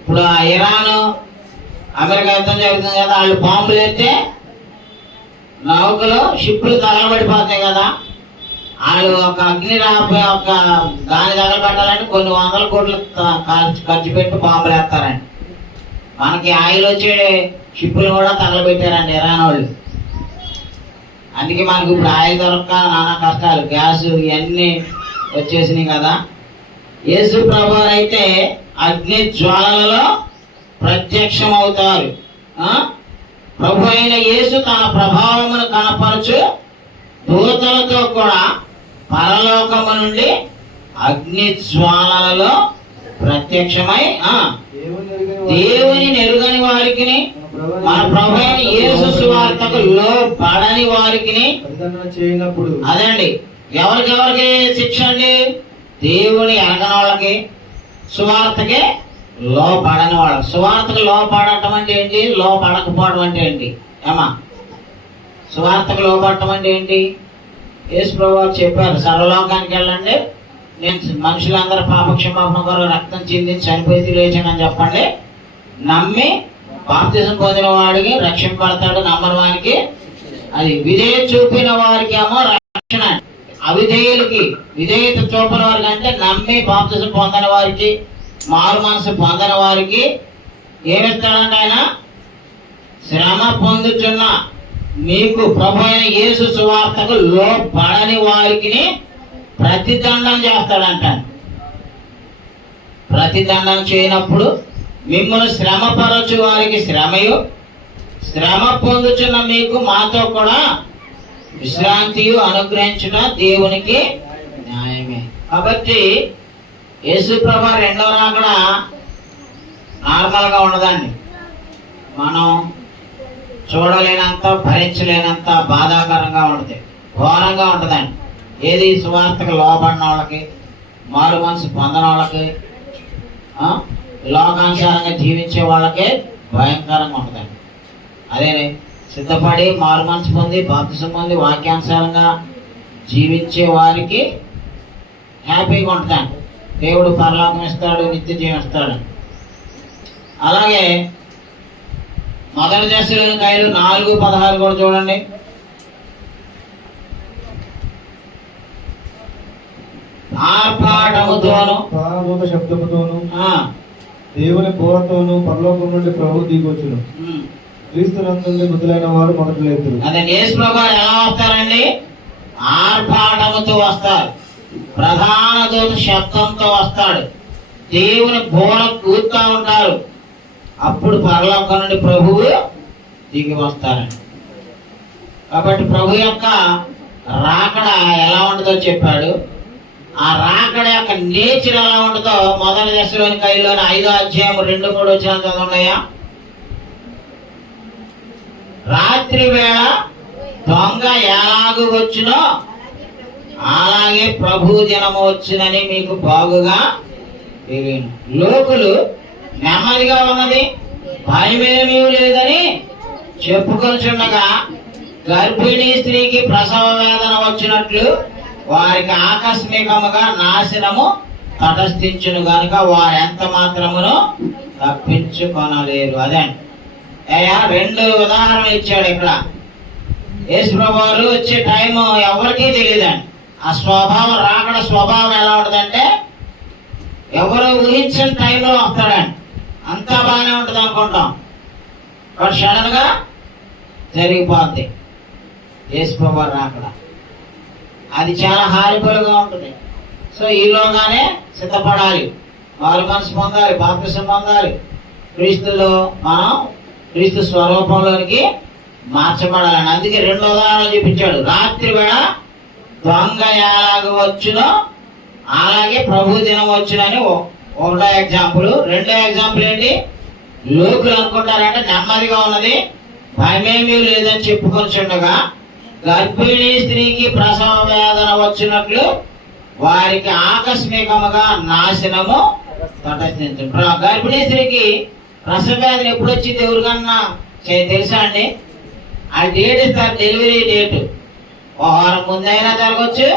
ఇప్పుడు ఆ ఇరాన్ అమెరికా యుద్ధం జరుగుతుంది కదా, వాళ్ళు బాంబులు వేస్తే నౌకలు షిప్పులు తగలబడిపోతాయి కదా. వాళ్ళు ఒక అగ్ని ఒక దాన్ని తగలబెట్టాలంటే కొన్ని 100 కోట్లు ఖర్చు పెట్టి బాంబులు వేస్తారండి. మనకి ఆయిల్ వచ్చే షిప్పులు కూడా తగలబెట్టారండి ఇరాన్ వాళ్ళు. అందుకే మనకి ఇప్పుడు ఆయిల్ దొరక్క నానా కష్టాలు, గ్యాస్ ఇవన్నీ వచ్చేసినాయి కదా. యేసు ప్రభువు అయితే అగ్ని జ్వాలలో ప్రత్యక్షం అవుతారు. ప్రభు అయిన యేసు తన ప్రభావమును కనపరచు దూతలతో కూడా పరలోకము నుండి అగ్ని జ్వాలలలో ప్రత్యక్షమై దేవుని నెరుగని వారికి, మన ప్రభు అయిన యేసు సువార్తకు లోబడని వారికి అదండి. ఎవరికి శిక్ష అండి? దేవుని ఎరగని వాళ్ళకి, సువార్తకి లోపడని వాళ్ళకి. సువార్తకు లోపడటం అంటే ఏంటి? లోపడకపోవడం అంటే ఏంటి? ఏమా సువార్తకు లోపడటం అంటే ఏంటి? యేసు ప్రభువు చెప్పారు, సర్వలోకానికి వెళ్ళండి, నేను మనుషులందరూ పాపక్షమాపణ కొరకు రక్తం చిందించి చనిపోయి లేచానని చెప్పండి. నమ్మి బాప్తిజం పొందిన వాడికి రక్షింపడతాడు, నమ్మని వారికి అది విధేయత చూపిన వారికి ఏమో రక్షణ. అవిధేయులకి విధేయత చూపని వారికి అంటే నమ్మి బాప్తిజం పొందని వారికి మారు మనసు పొందని వారికి ఏమిస్తాడంటే ఆయన శ్రమ పొందుచున్న మీకు ప్రభు అయిన యేసు సువార్తకు లోబడని వారికి ప్రతిదండం చేస్తాడంట. ప్రతిదండం చేయనప్పుడు మిమ్మల్ని శ్రమపరచు వారికి శ్రమయు, శ్రమ పొందుచున్న మీకు మాతో కూడా విశ్రాంతియు అనుగ్రహించిన దేవునికి న్యాయమే. కాబట్టి యేసు ప్రభు రెండవ రాకడ నార్మల్గా ఉండదండి. మనం చూడలేనంత, భరించలేనంత బాధాకరంగా ఉంటుంది, ఘోరంగా ఉంటుందండి. ఏది సువార్తకు లోబడిన వాళ్ళకి, మారు మనసు పొందిన వాళ్ళకి, లోకానుసారంగా జీవించే వాళ్ళకే భయంకరంగా ఉంటుందండి. అదే సిద్ధపడి మారు మనసు పొంది బాప్తిసం పొంది వాక్యానుసారంగా జీవించే వారికి హ్యాపీగా ఉంటుందండి. దేవుడు పరలోకం ఇస్తాడు, నిత్య జీవం ఇస్తాడు. అలాగే మొదటి దశలోనికాయలు 4:16 కూడా చూడండి. ఆర్భాటముతోను ప్రాణభూత శబ్దముతోను దేవుని బోరతోను పరలోకం నుండి ప్రభు దిగొచ్చును. క్రీస్తునందు మృతులైన వారు మొదట లేతురు. అదే యేసు ప్రభు ఎలా వస్తారండి? ఆర్భాటముతో వస్తారు, ప్రధాన దూత శబ్దంతో వస్తాడు, దేవుని బోర కూర్తా ఉంటారు. అప్పుడు పరలోకం నుండి ప్రభువు దిగి వస్తారండి. కాబట్టి ప్రభు యొక్క రాకడ ఎలా ఉంటుందో చెప్పాడు. ఆ రాకడ యొక్క నేచర్ ఎలా ఉంటుందో మొదటి దశలోనికాయలోని 5వ అధ్యాయం 2-3 వచనాలు చదవండియా. రాత్రి వేళ దొంగ ఎలాగూ వచ్చునో అలాగే ప్రభు దినము వచ్చినని మీకు బాగుగా తెలియను. లోకులు నెమ్మదిగా ఉన్నది, భయమేమీ లేదని చెప్పుకొనిచుండగా గర్భిణీ స్త్రీకి ప్రసవ వేదన వచ్చినట్లు వారికి ఆకస్మికముగా నాశనము తటస్థించును గనుక వారు ఎంత మాత్రమును తప్పించుకొనలేరు. అదే అయ్యా 2 ఉదాహరణలు ఇచ్చాడు ఇక్కడ. యేసు ప్రభువారు వచ్చే టైం ఎవరికీ తెలియదండి. ఆ స్వభావం, రాకడ స్వభావం ఎలా ఉంటుందంటే ఎవరు ఊహించిన టైంలో వస్తాడండి. అంతా బాగానే ఉంటుంది అనుకుంటాం, బట్ సడన్ గా జరిగిపోద్ది యేసు ప్రభువారు రాకడ. అది చాలా హారిబుల్గా ఉంటుంది. సో ఈలోగానే సిద్ధపడాలి, మారు మనసు పొందాలి, బాప్తిసం పొందాలి, క్రీస్తులో మనం క్రీస్తు స్వరూపంలోనికి మార్చబడాలని. అందుకే 2 ఉదాహరణలు చూపించాడు. రాత్రి వేళ దొంగ ఎలాగ వచ్చునో అలాగే ప్రభు దినం వచ్చునని 1వ ఎగ్జాంపుల్. 2వ ఎగ్జాంపుల్ ఏంటి? లోకులు అనుకుంటారంటే నెమ్మదిగా ఉన్నది, భయమేమీ లేదని చెప్పుకొనిచుండగా గర్భిణీ స్త్రీకి ప్రసవ వేదన వచ్చినట్లు వారికి ఆకస్మికముగా నాశనము తటస్థించు. గర్భిణీ స్త్రీకి ప్రసవ వేదన ఎప్పుడు వచ్చింది ఎవరికన్నా తెలుసా అండి? ఆ డేట్ ఇస్తారు, డెలివరీ డేట్. ఒక వారం ముందైనా జరగచ్చు,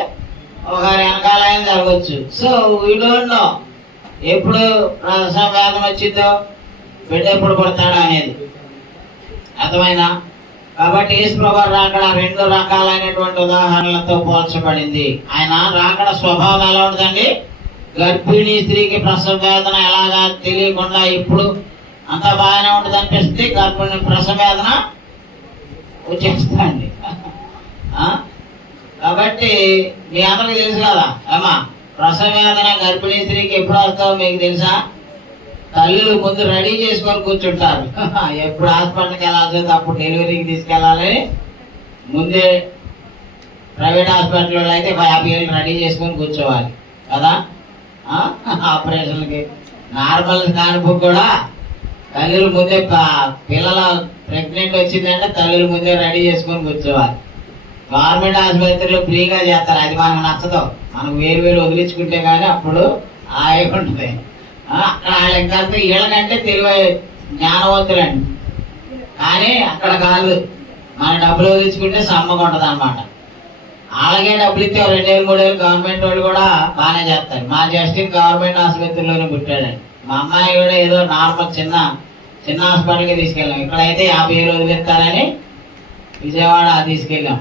ఒక వారం వెనకాలైనా జరగచ్చు. సో వీ డోంట్ నో ఎప్పుడు ప్రసవ వేదన వచ్చిందో, బిడ్డ ఎప్పుడు పడతాడా అనేది. అర్థమైనా? కాబట్టి యేసు ప్రభు రాకడ 2 రకాలైనటువంటి ఉదాహరణలతో పోల్చబడింది. ఆయన రాకడ స్వభావం ఎలా ఉంటుందండి? గర్భిణీ స్త్రీకి ప్రసవ వేదన ఎలాగా తెలియకుండా ఇప్పుడు అంత బాగానే ఉంటుంది అనిపిస్తే గర్భిణీ ప్రసవ వేదన వచ్చేస్తాండి. కాబట్టి మీ అందరికి తెలుసు కదా అమ్మా, ప్రసవ వేదన గర్భిణీ స్త్రీకి ఎప్పుడు వస్తావో మీకు తెలుసా? తల్లులు ముందు రెడీ చేసుకొని కూర్చుంటారు. ఎప్పుడు హాస్పిటల్కి వెళ్ళాల్సి అప్పుడు డెలివరీకి తీసుకెళ్ళాలని ముందే. ప్రైవేట్ హాస్పిటల్లో అయితే 50 ఏళ్ళు రెడీ చేసుకొని కూర్చోవాలి కదా. ఆపరేషన్కి నార్మల్ కానుపు కూడా తల్లులు ముందే, పిల్లల ప్రెగ్నెంట్ వచ్చిందంటే తల్లులు ముందే రెడీ చేసుకొని కూర్చోవాలి. గవర్నమెంట్ ఆసుపత్రిలో ఫ్రీగా చేస్తారు, అది మనకు నచ్చదు. మనం వేరు వదిలించుకుంటే కానీ అప్పుడు హాయిగా ఉంటుంది. వాళ్ళకి వీళ్ళకంటే తెలివై జ్ఞానవంతులండి, కానీ అక్కడ కాదు. మన డబ్బులు వదిలించుకుంటే సమ్మగా ఉంటుంది అనమాట. అలాగే డబ్బులు ఇస్తే 2 ఏళ్ళు 3 ఏళ్ళు గవర్నమెంట్ వాళ్ళు కూడా బాగానే చేస్తారు. మా జస్టిన్ గవర్నమెంట్ ఆసుపత్రిలోనే పుట్టాడండి. మా అమ్మాయి కూడా ఏదో నార్మల్ చిన్న హాస్పిటల్కి తీసుకెళ్ళాం. ఇక్కడైతే 50 ఏళ్ళు వదిలిస్తారని విజయవాడ తీసుకెళ్ళాం.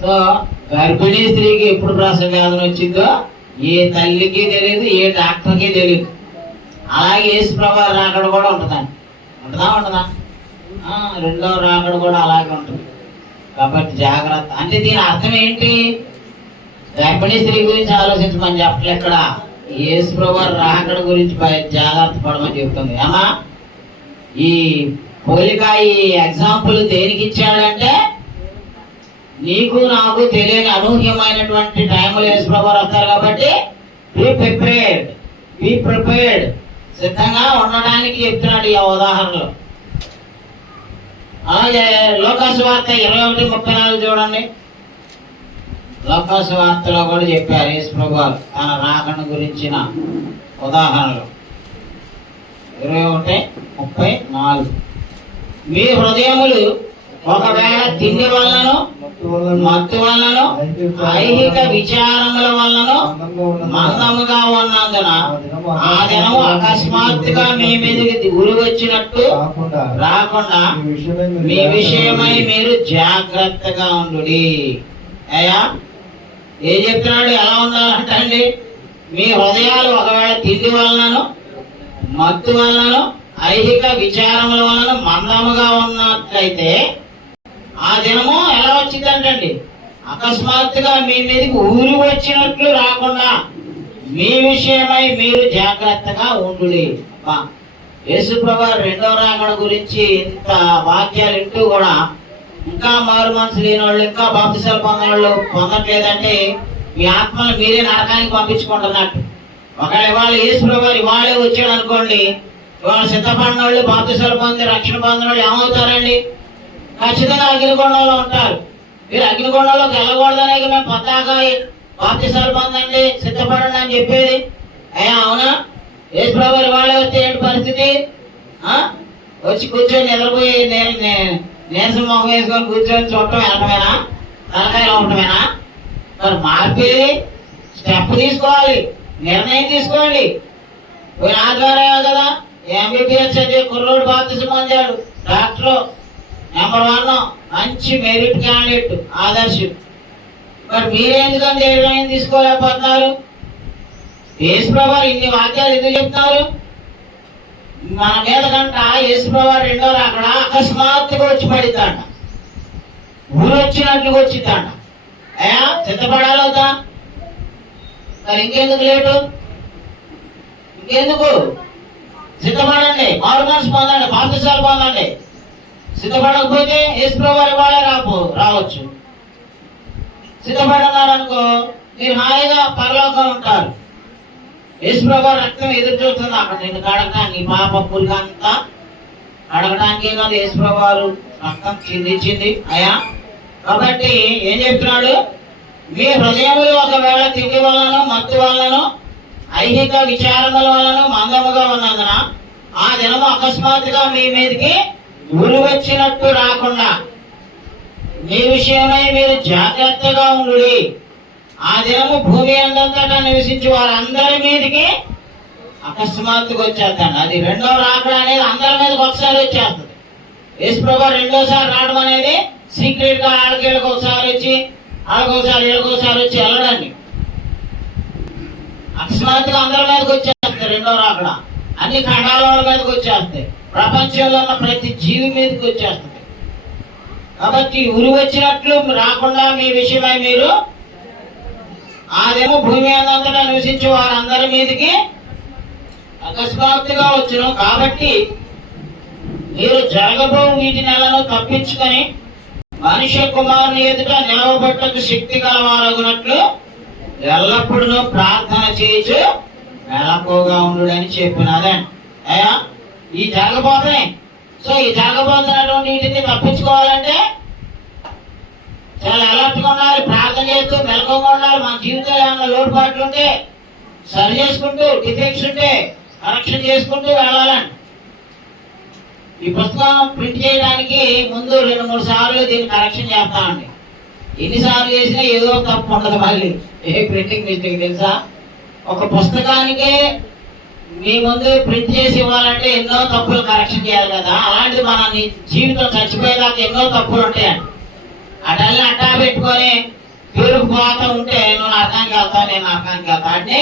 సో గర్భిణీ స్త్రీకి ఎప్పుడు ప్రసవ వేదన వచ్చిందో ఏ తల్లికి తెలియదు, ఏ డాక్టర్కి తెలియదు. అలాగే యేసు ప్రభు రాకడ కూడా ఉంటుందండి. ఉండదా? రెండో రాకడ కూడా అలాగే ఉంటుంది. కాబట్టి జాగ్రత్త. అంటే దీని అర్థం ఏంటి? గర్భిణీ స్త్రీ గురించి ఆలోచించమని చెప్పలే ఇక్కడ. యేసు ప్రభు రాకడ గురించి జాగ్రత్త పడమని చెప్తుంది. అమ్మా, ఈ పోలిక, ఈ ఎగ్జాంపుల్ దేనికి ఇచ్చాడంటే, నీకు నాకు తెలియని అనూహ్యమైనటువంటి టైంలో యేసు ప్రభు వస్తారు కాబట్టి బీ ప్రిపేర్డ్, సిద్ధంగా ఉండడానికి చెప్తున్నాడు ఈ ఉదాహరణలో. అలాగే లోకాసు వార్త 21:34 చూడండి. లోకాసు వార్తలో కూడా చెప్పారు యేసు ప్రభు తన రాకడ గురించిన ఉదాహరణలు. 21:34. మీ హృదయములు ఒకవేళ తిండి వలనను, మత్తు వలనను, ఐహిక విచారముల వలనను మందముగా ఉన్నందున ఆ దినము అకస్మాత్తుగా మీ మీదకి గురి వచ్చినట్టు రాకుండా మీ విషయమై మీరు జాగ్రత్తగా ఉండు. అయ్యా ఏం చెప్తున్నాడు? ఎలా ఉండాలంటండి? మీ హృదయాలు ఒకవేళ తిండి వలనను, మత్తు వలనను, ఐహిక విచారముల వలన మందముగా ఉన్నట్లయితే ఆ దినము ఎలా వచ్చిందంటండి? అకస్మాత్తుగా మీ మీదకి ఊరి వచ్చినట్లు రాకుండా మీ విషయమై మీరు జాగ్రత్తగా ఉండు. యేసు ప్రభు రెండో రాకడ గురించి ఇంత వాక్యాలు వింటూ కూడా ఇంకా మారు మనసు లేని వాళ్ళు, ఇంకా బాప్తిసాలు పొందేవాళ్ళు పొందట్లేదంటే మీ ఆత్మను మీరే నరకానికి పంపించుకుంటున్నట్టు. ఒకవేళ ఇవాళ యేసు ప్రభు ఇవాళే వచ్చాడు అనుకోండి, ఇవాళ సిద్ధపడిన వాళ్ళు, బాప్తిసాలు పొంది రక్షణ పొందిన వాళ్ళు ఏమవుతారండి? ఖచ్చితంగా అగ్నిగుండంలో ఉంటారు. మీరు అగ్నిగుండంలోకి వెళ్ళకూడదనే మేము పద్దాకా బాప్తిసాలు పొందండి, సిద్ధపడండి అని చెప్పేది. అయ్యా అవునా? యేసు ప్రభు ఇవాళే వస్తే ఏంటి పరిస్థితి? వచ్చి కూర్చొని నిద్రపోయి నీరసం మొహం వేసుకొని కూర్చొని చూడటం వెళ్ళటమేనా? తలకాయలు ఉండటమేనా? మరి మార్పేది స్టెప్ తీసుకోవాలి, నిర్ణయం తీసుకోవాలి. పోయిన ఆదివారం కదా ఎంబీబీఎస్ చదివి కుర్రోడు బాప్తిసం పొందాడు, డాక్టర్ నెంబర్ 1, మంచి మెరిట్ క్యాండిడేట్, ఆదర్శం. మరి మీరెందుకంటే నిర్ణయం తీసుకోలేకపోతున్నారు? యేసు ప్రభు ఇన్ని వాక్యాలు ఎందుకు చెప్తున్నారు? మన మీద కంట యేసు ప్రభు రెండో రాకడ అకస్మాత్తుగా వచ్చి పడిద్దంట, ఊరు వచ్చినట్లుగా వచ్చిందంట. అయ్యా సిద్ధపడాలవుతా? మరి ఇంకెందుకు లేటు? ఇంకెందుకు? సిద్ధపడండి, మారు మనసు పొందండి, బాప్తిసాలు పొందండి. సిద్ధపడకపోతే యేసు ప్రభు ఇవాళే రావచ్చు. సిద్ధపడన్నారనుకో మీరు హాయిగా పరలోకం ఉంటారు. యేసు ప్రభు రక్తం ఎదురు చూస్తుంది అక్కడ నేను కడగడానికి, నీ పాప పురుగంతా అడగడానికే కాదు యేసు ప్రభు రక్తం చిందించింది. అయ్యా కాబట్టి ఏం చెప్తున్నాడు? మీ హృదయములు ఒకవేళ తిండి వలన, మత్తు వలన, ఐహిక విచారముల వలన మందముగా ఉన్నందున ఆ దినము అకస్మాత్తుగా మీ మీదకి ఊరు వచ్చినట్టు రాకుండా మీ విషయమై మీరు జాగ్రత్తగా ఉండు. ఆ దినము భూమి అందంతటా నివసించి వారందరి మీదకి అకస్మాత్తుగా వచ్చేస్తాడు. అది రెండో రాకడ అనేది అందరి మీదకి ఒకసారి వచ్చేస్తుంది. యేసు ప్రభు రెండోసారి రావడం అనేది సీక్రెట్ గా ఆడకేళ్ళకి ఒకసారి వచ్చి, ఆడకోసారి ఏళ్ళకోసారి వచ్చి వెళ్ళడాన్ని అకస్మాత్తుగా అందరి మీదకి వచ్చేస్తాయి. రెండో రాకడ అన్ని ఖండాల వాళ్ళ మీదకి వచ్చేస్తాయి, ప్రపంచంలో ఉన్న ప్రతి జీవి మీదకి వచ్చేస్తుంది. కాబట్టి ఉరి వచ్చినట్లు రాకుండా మీ విషయమై మీరు అదేమో భూమి అంతటా నివసించే వారందరి మీదకి అకస్మాత్తుగా వచ్చును. కాబట్టి మీరు జరగబో వీటి నెలను తప్పించుకొని మనుష్య కుమారుని ఎదుట నిలవబట్టకు శక్తి గలవారగునట్లు ఎల్లప్పుడూ ప్రార్థన చేయొచ్చు, మెలకువగా ఉండు అని చెప్పినదండి. అయ్యా ఈ జరగబోతున్నాయి. సో ఈ జరగబోతున్నటువంటి వీటిని తప్పించుకోవాలంటే చాలా అలర్ట్గా ఉండాలి, ప్రార్థన చేస్తూ మెలకువగా ఉండాలి. మన జీవితంలో ఏమైనా లోటుపాట్లు ఉంటే సరి చేసుకుంటూ, డిఫెక్ట్స్ ఉంటే కరెక్షన్ చేసుకుంటూ వెళ్ళాలండి. ఈ పుస్తకం ప్రింట్ చేయడానికి ముందు 2-3 సార్లు దీన్ని కరెక్షన్ చేస్తామండి. ఎన్నిసార్లు చేసినా ఏదో తప్పు ఉండదు. మళ్ళీ ఏ ప్రింటింగ్ మిస్టేక్ తెలుసా? ఒక పుస్తకానికే మీ ముందు ప్రింట్ చేసి ఇవ్వాలంటే ఎన్నో తప్పులు కరెక్షన్ చేయాలి కదా. అలాంటిది మన జీవితం చచ్చిపోయేదాకా ఎన్నో తప్పులు ఉంటాయండి. అటల్ని అట్టా పెట్టుకొని పేరుకుపోతూ ఉంటే నువ్వు నరకానికి వెళ్తావు, నేను నరకానికి వెళ్తా అంటే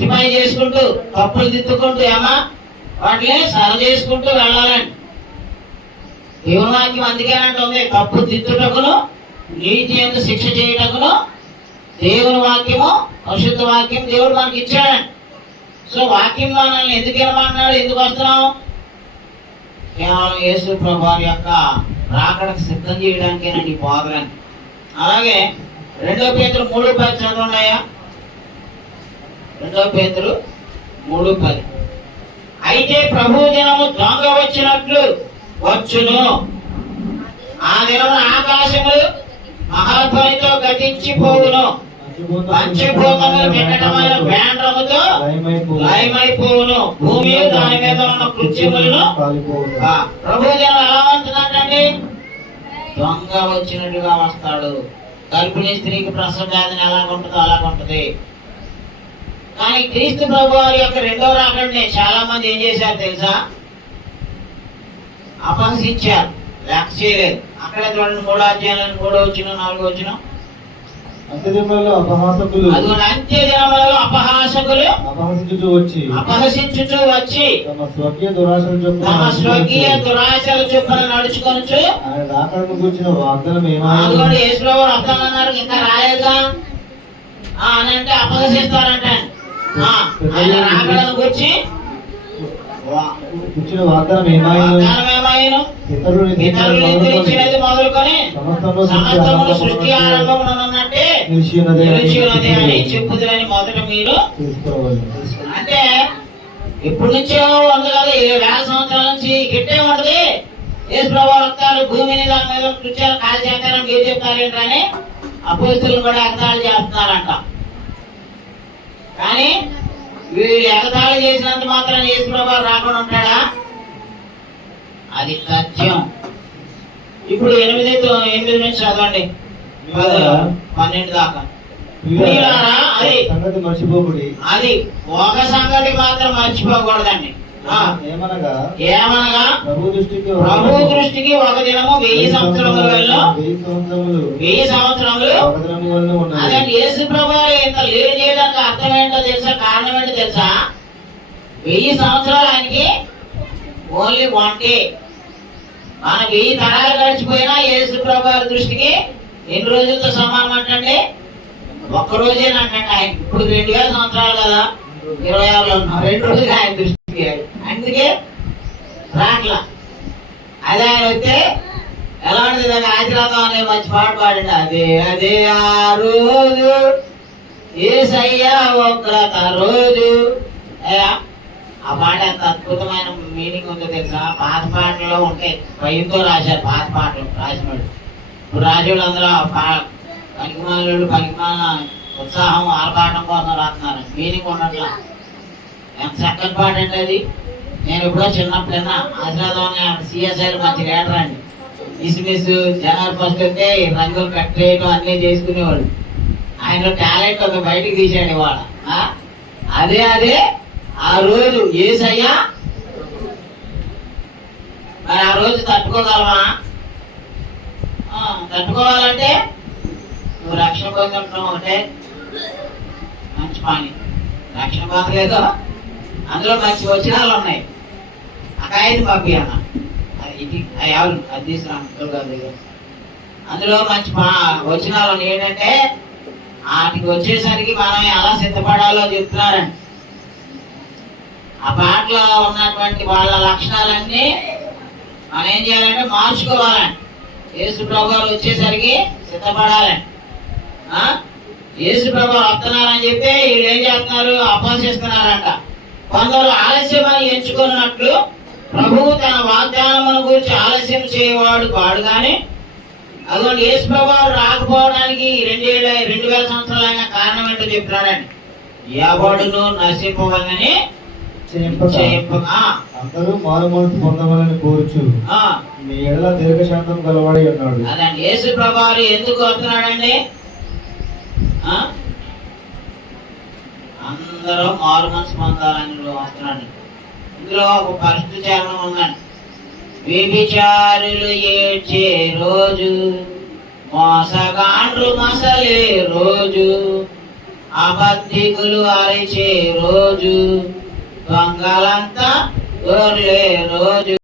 రెక్టిఫై చేసుకుంటూ తప్పులు దిద్దుకుంటూ ఏమా వాటిని సరి చేసుకుంటూ వెళ్ళాలండి. దేవుని వాక్యం అందుకేనంటుంది, తప్పు దిద్దుటకును నీతి యందు శిక్ష చేయుటకును దేవుని వాక్యము పరిశుద్ధ వాక్యం దేవుడు మనకి ఇచ్చాడండి. సో వాక్యం మనల్ని ఎందుకు వినమన్నాడు, ఎందుకు వస్తున్నాం? కేవలం యేసు ప్రభువారి యొక్క రాకడకు సిద్ధం చేయడానికేనండి బోధలని. అలాగే 2 పేతురు 3:10 చదవండియా. 2 పేతురు 3:10. అయితే ప్రభు దినము దొంగ వచ్చినట్లు వచ్చును, ఆ దినమున ఆకాశములు మహాధ్వనితో గతించిపోవును, పంచభూతములు మిన్నటమైన వేండ్రముతో లయమైపోవును, భూమి దాని మీద ఉన్న కృత్యములను. ప్రభు దినం ఎలా ఉంటుందంటండి? దొంగ వచ్చినట్టుగా వస్తాడు. గర్భిణీ స్త్రీకి ప్రసవ వేదన ఎలాగుంటుందో అలాగుంటది. కానీ క్రీస్తు ప్రభు వారి యొక్క రెండో రాకడని చాలా మంది ఏం చేశారు తెలుసా? అపహసించారు, లెక్క చేయలేదు. అక్కడే చూడండి 3వ అధ్యాయంలో 3వ వచనం 4వ వచనం. అంత్యదినములలో అపహాసకులు అపహసించుచు వచ్చి తమ స్వకీయ దురాశల చొప్పున నడుచుకొనుచు ఆయన రాకడను గూర్చిన వాగ్దానం అన్నారు. ఇంకా రాలేదా అని అంటే అపహసిస్తారంట. ఆయన రాకడను గురించి వాగ్దానం ఏమాయను మొదలుకొని సమస్తమును సృష్టి ఆరంభమునన్నట్టే అని చెప్పుదని మొదట మీరు తీసుకోవాలి. అంటే ఎప్పటి నుంచో ఉంది కదా, 7,000 సంవత్సరాల నుంచి గిట్టే ఉంటది. యేసు ప్రభువు వస్తారు, భూమిని దాని మీద కృత్యాలు కాల్ చేస్తారని మీరు చెప్తారేంటని అపోస్తలులు కూడా ఎగతాళి చేస్తున్నారంట. కానీ వీళ్ళు ఎగతాళి చేసినంత మాత్రం యేసు ప్రభువు రాకుండా ఉంటాడా? అది సత్యం. ఇప్పుడు 8 నుంచి చదవండి 12 దాకా. సంగతి మర్చిపోకుడి, అది ఒక సంగతి మాత్రం మర్చిపోకూడదండి. ఏమనగా ప్రభు దృష్టికి ఒక దినము 1000 సంవత్సరములు 1000 సంవత్సరములు. అదండి యేసు ప్రభువు ఇంత లేట్ చేయడానికి అర్థం ఏంటో తెలుసా? కారణం ఏంటో తెలుసా? 1000 సంవత్సరాలు ఆయనకి ఓన్లీ 1 డే. మన 1000 తరాలు గడిచిపోయినా యేసు ప్రభువు దృష్టికి ఎన్ని రోజులతో సమానం అంటండి? 1 రోజేనంటే. ఆయన ఇప్పుడు 2000 సంవత్సరాలు కదా, 26లో ఉన్నాం, 2 రోజులు ఆయన దృష్టికి. అందుకే రాట్లా. అదే ఆయన వస్తే ఎలా ఉంటుంది? ఆశీర్వాదం అనే మంచి పాట పాడండి. అదే ఆ రోజు యేసయ్య ఉగ్రత రోజు. ఆ పాట ఎంత అద్భుతమైన మీనింగ్ ఉందో తెలుసా? పాత పాటల్లో ఉంటాయి, భయంతో రాశారు పాత పాటలు రాసినోళ్ళు. ఇప్పుడు రాజులు అందరూ పనికిమాల ఉత్సాహం ఆర్పాటం కోసం రాస్తున్నారు, మీనింగ్ ఉండట్లా. ఎంత చక్కని పాట అండి అది. నేను ఎప్పుడో చిన్నప్పుడైనా ఆశీర్వాదం సిఎస్ఐలు మంచి లీడర్ అండి. మిస్ జనవరి 1 వస్తే రంగులు కట్ చేయడం అన్నీ చేసుకునేవాడు. ఆయన టాలెంట్ ఒక బయటికి తీసాడు ఇవాళ. అదే ఆ రోజు యేసయ్య. మరి ఆ రోజు తట్టుకోగలమా? తట్టుకోవాలంటే నువ్వు రక్షణ పొందుతున్నావు అంటే మంచి పని. రక్షణ పొందలేదు, అందులో మంచి వచనాలు ఉన్నాయి. అకాయది పంపి అన్న ఎవరు అది తీసుకురా. అందులో మంచి వచనాలు ఉన్నాయి. ఏంటంటే వాటికి వచ్చేసరికి మనం ఎలా సిద్ధపడాలో చెప్తున్నారండి. ఆ పాటలో ఉన్నటువంటి వాళ్ళ లక్షణాలన్నీ మనం ఏం చేయాలంటే మార్చుకోవాలండి. యేసు ప్రభువు వచ్చేసరికి సిద్ధపడాలండి. యేసు ప్రభువు వస్తున్నారని చెప్పి వీళ్ళు ఏం చేస్తున్నారు? అపహసిస్తున్నారంట. కొందరు ఆలస్యమని ఎంచుకున్నట్లు ప్రభువు తన వాగ్దానమును గురించి ఆలస్యం చేయవాడు కాడు. కానీ అదిగోండి యేసు ప్రభువు రాకపోవడానికి 2000 సంవత్సరాలైన కారణం ఏంటో చెప్తున్నాడండి. ఎవడును నశింపవలని అందరూ మారు మనసు పొందవాలని కోరుచు మీ ఎడల దీర్ఘశాంతం గలవాడి అన్నాడు. అదండి యేసు ప్రభువు ఎందుకు వస్తున్నాడండి? అందరూ మారు మనసు పొందాలని వస్తున్నాడు. ఇందులో ఒక పరిస్థితి చరణం ఉందండి. వ్యభిచారులు ఏడ్చే రోజు, మోసగాండ్రు మసలే రోజు, అబద్ధికులు అరిచే రోజు, దొంగలంతా దొర్లే రోజు.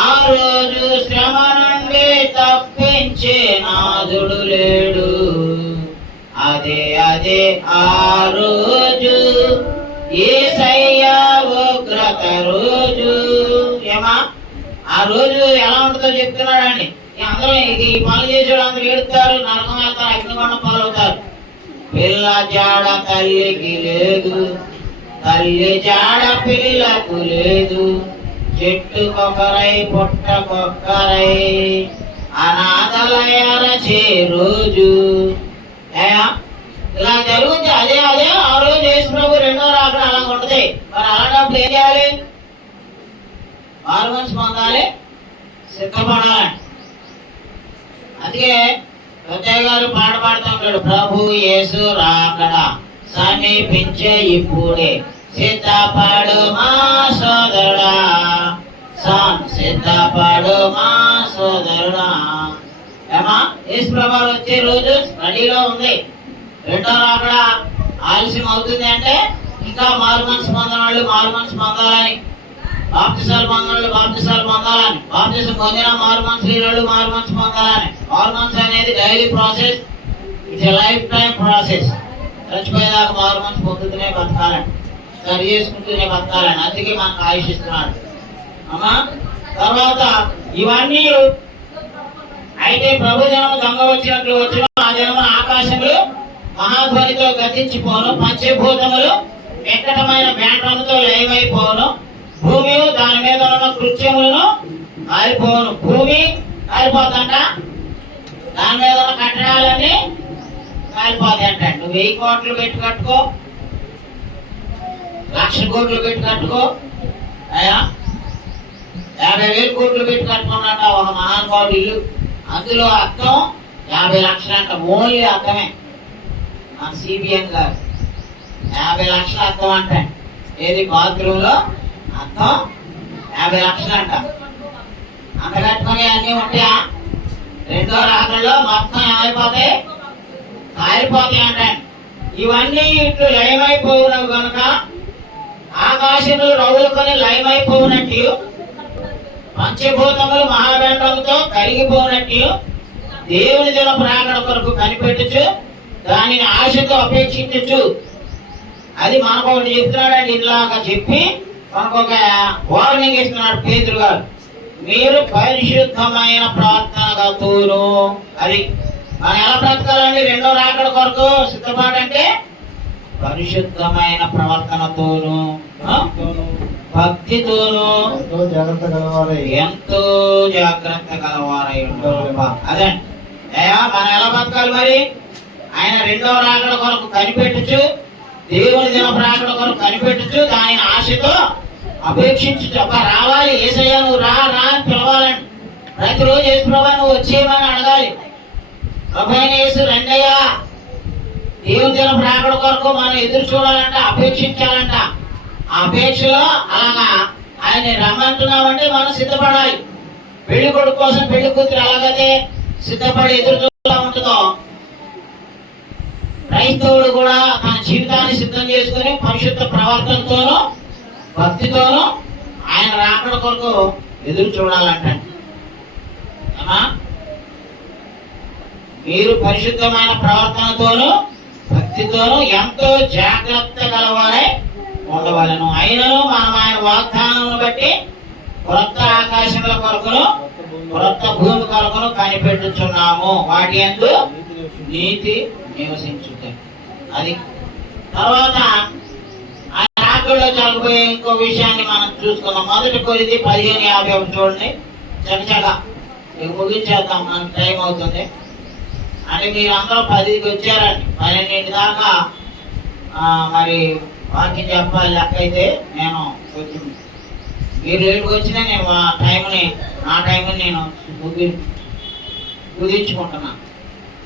ఆ రోజు శ్రమ నుండి తప్పించే నాదుడు లేడు. అదే అదే ఆ రోజు, యేసయ్య ఉగ్రత రోజు. ఏమా ఆ రోజు ఎలా ఉంటుందో చెప్తున్నాడండి. అందరూ ఈ పనులు చేసేవాళ్ళు అందరూ ఏడుతారు, నరకం వెళ్తారు, అగ్నిగుండం పాలవుతారు. పిల్ల జాడ తల్లికి లేదు, తల్లి జాడ పిల్లకు లేదు. చెట్టుకొకరై పుట్టకొక్కరై అనాథలయరచే రోజు. ఇలా జరుగుతుంది. అదే అదే ఆ రోజు యేసు ప్రభు రెండో రాకడ అలా ఉంటది. మరి అలాంటప్పుడు ఏం చేయాలి? మారు మనసు పొందాలి, సిద్ధపడాలి. అందుకే ప్రత్యేక గారు పాట పాడుతూ ఉంటాడు, ప్రభు యేసు రాకడ సమీపించే ఇప్పుడే, సిద్ధపడు మా సోదరుడా, సిద్ధపడు మా సోదరుడా. ఏమా యేసు ప్రభు వచ్చే రోజు రెడీలో ఉంది. రెండో రాకడ ఆలస్యం అవుతుంది అంటే ఇంకా మారు మనసు పొందిన వాళ్ళు మారు మనసు పొందాలని, బాప్తిసాలు పొందాలి బాప్తిసాలు పొందాలని, బాప్తిసం పొందిన మారు మనసు లేని మారు మనసు పొందాలని. మారు మనసు అనేది daily process, it's lifetime process. చచ్చిపోయేదాకా మారు మనసు పొందుతూనే బతకాలని, సరి చేసుకుంటూనే బతకాలని. అందుకే మనకు ఆయుషిస్తున్నాడు అమ్మా. తర్వాత ఇవన్నీ అయితే ప్రభు జనం దొంగ వచ్చినట్లు వచ్చిన ఆ జనం ఆకాశములు మహాధ్వనితో గతించిపోను, పంచభూతములు వెంకటమైన వేండ్రముతో లయమైపోను, భూమి దాని మీద ఉన్న కృత్యములను కాలిపోను. భూమి కాలిపోతుంట, దాని మీద ఉన్న కట్టడాలన్నీ కాలిపోతాయంట. నువ్వు 1000 కోట్లు పెట్టి కట్టుకో, 1,00,000 కోట్లు పెట్టి కట్టుకో, అయ్యా 50,000 కోట్లు పెట్టి కట్టుకున్నట్ట ఒక మహానుభావుడు ఇల్లు. అందులో అర్థం 50 లక్షలు అంట. ఓన్లీ అర్థమే. మన సిబిఎన్ గారు 50 లక్షలు అర్థం అంట. ఏది బాత్రూమ్ లో అర్థం 50 లక్షలు అంట. అంత కట్టుకుని అన్ని ఉంటాయా? రెండో రాకల్లో మొత్తం ఏమైపోతాయి? కాలిపోతాయి అంట. ఇవన్నీ ఇట్లు లయమైపోయినవి కనుక ఆకాశములు రౌలుకొని లయమైపోయినట్టు, పంచభూతములు మహావేంద్రముతో కరిగిపోయినట్టు, దేవుని దిన ప్రాకడ కొరకు కనిపెట్టచ్చు, దానిని ఆశతో అపేక్షించచ్చు. అది మనకు ఒకటి చెప్తున్నాడండి. ఇలాగా చెప్పి మనకు ఒక వార్నింగ్ ఇస్తున్నాడు పేతురు గారు. మీరు పరిశుద్ధమైన ప్రార్థనగతులు. అది మనం ఎలా బ్రతకాలండి? రెండో రాకడ కొరకు సిద్ధపాటంటే పరిశుద్ధమైన ప్రవర్తనతోను, భక్తితోను ఎంతో జాగ్రత్త గలవారై ఉంటారు. అదే మనం ఎలా బతకాలి మరి? ఆయన రెండవ రాకడ కొరకు కనిపెట్టచ్చు, దేవుని దిన రాకడ కొరకు కనిపెట్టచ్చు, దానిని ఆశతో అపేక్షించు. అబ్బా రావాలి యేసయ్య, నువ్వు రా రా అని పిలవాలండి. ప్రతిరోజు యేసు ప్రభువా నువ్వు వచ్చేయమని అడగాలి. ప్రభువైన యేసు రండయ్యా. దేవుని దిన రాకడ కొరకు మనం ఎదురు చూడాలంట, అపేక్షించాలంట. ఆ అపేక్షలో అలాగా ఆయన రమ్మంటున్నామంటే మనం సిద్ధపడాలి. పెళ్లి కొడుకు కోసం పెళ్లి కూతురు ఎలాగైతే సిద్ధపడి ఎదురు చూస్తూ ఉంటుందో, క్రైస్తవుడు కూడా తన జీవితాన్ని సిద్ధం చేసుకుని పరిశుద్ధ ప్రవర్తనతోనూ భక్తితోనూ ఆయన రాకడ కొరకు ఎదురు చూడాలంట. మీరు పరిశుద్ధమైన ప్రవర్తనతోనూ భక్తితోనూ ఎంతో జాగ్రత్త గలవారై ఉండవలను. అయినను మనం ఆయన వాగ్దానం బట్టి క్రొత్త ఆకాశముల కొరకును క్రొత్త భూమి కొరకును కనిపెట్టుచున్నాము, వాటి యందు నీతి నివసించుతాయి. అది తర్వాత ఆ రాకడలో జరగబోయే ఇంకో విషయాన్ని మనం చూసుకున్నాం. 1 కొరింథీ 15:51 చూడండి. చకచక ముగించేద్దాం, మనకు టైం అవుతుంది. అంటే మీరు అందరూ 10కి వచ్చారండి, 12 దాకా మరి వాక్యం చెప్పాలి. లెక్క అయితే నేను కొంచెం మీరు లేటుకు వచ్చినా నేను నా టైంని నేను కుదించుకుంటున్నాను.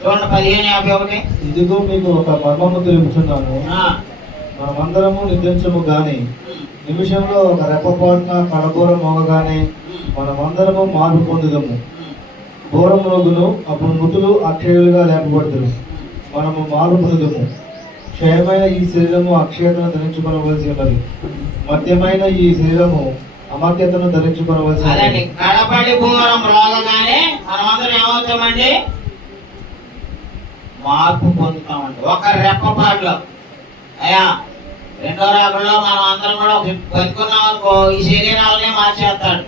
చూడండి 15:51. ఇదిగో మీకు ఒక మర్మము తెలుపుచున్నాను, మనమందరము నిద్రించము గాని నిమిషంలో ఒక రెప్పపాటున కడబోర మోగగానే మనమందరము మార్పు పొందుదము. బోరం రోగులు అప్పుడు మృతులు అక్షయులుగా లేపబడుతురు, మనము మార్పు పొందుదము. క్షయమైన ఈ శరీరము అక్షయతను ధరించుకొనవలసి ఉన్నది, మధ్యమైన ఈ శరీరము అమర్త్యతను ధరించుకొనవలసి అదండి. ఉన్నది. కడపడి పూరం రోగగానే మనమందరం ఏమవుతామండి? మార్పు పొందుతామండి. ఒక రెప్పపాటులో. అయ్యా రెండో రాకుల్లో మనం అందరం కూడా బతుకున్నాం అనుకో, ఈ శరీరాలనే మార్చేస్తాడు.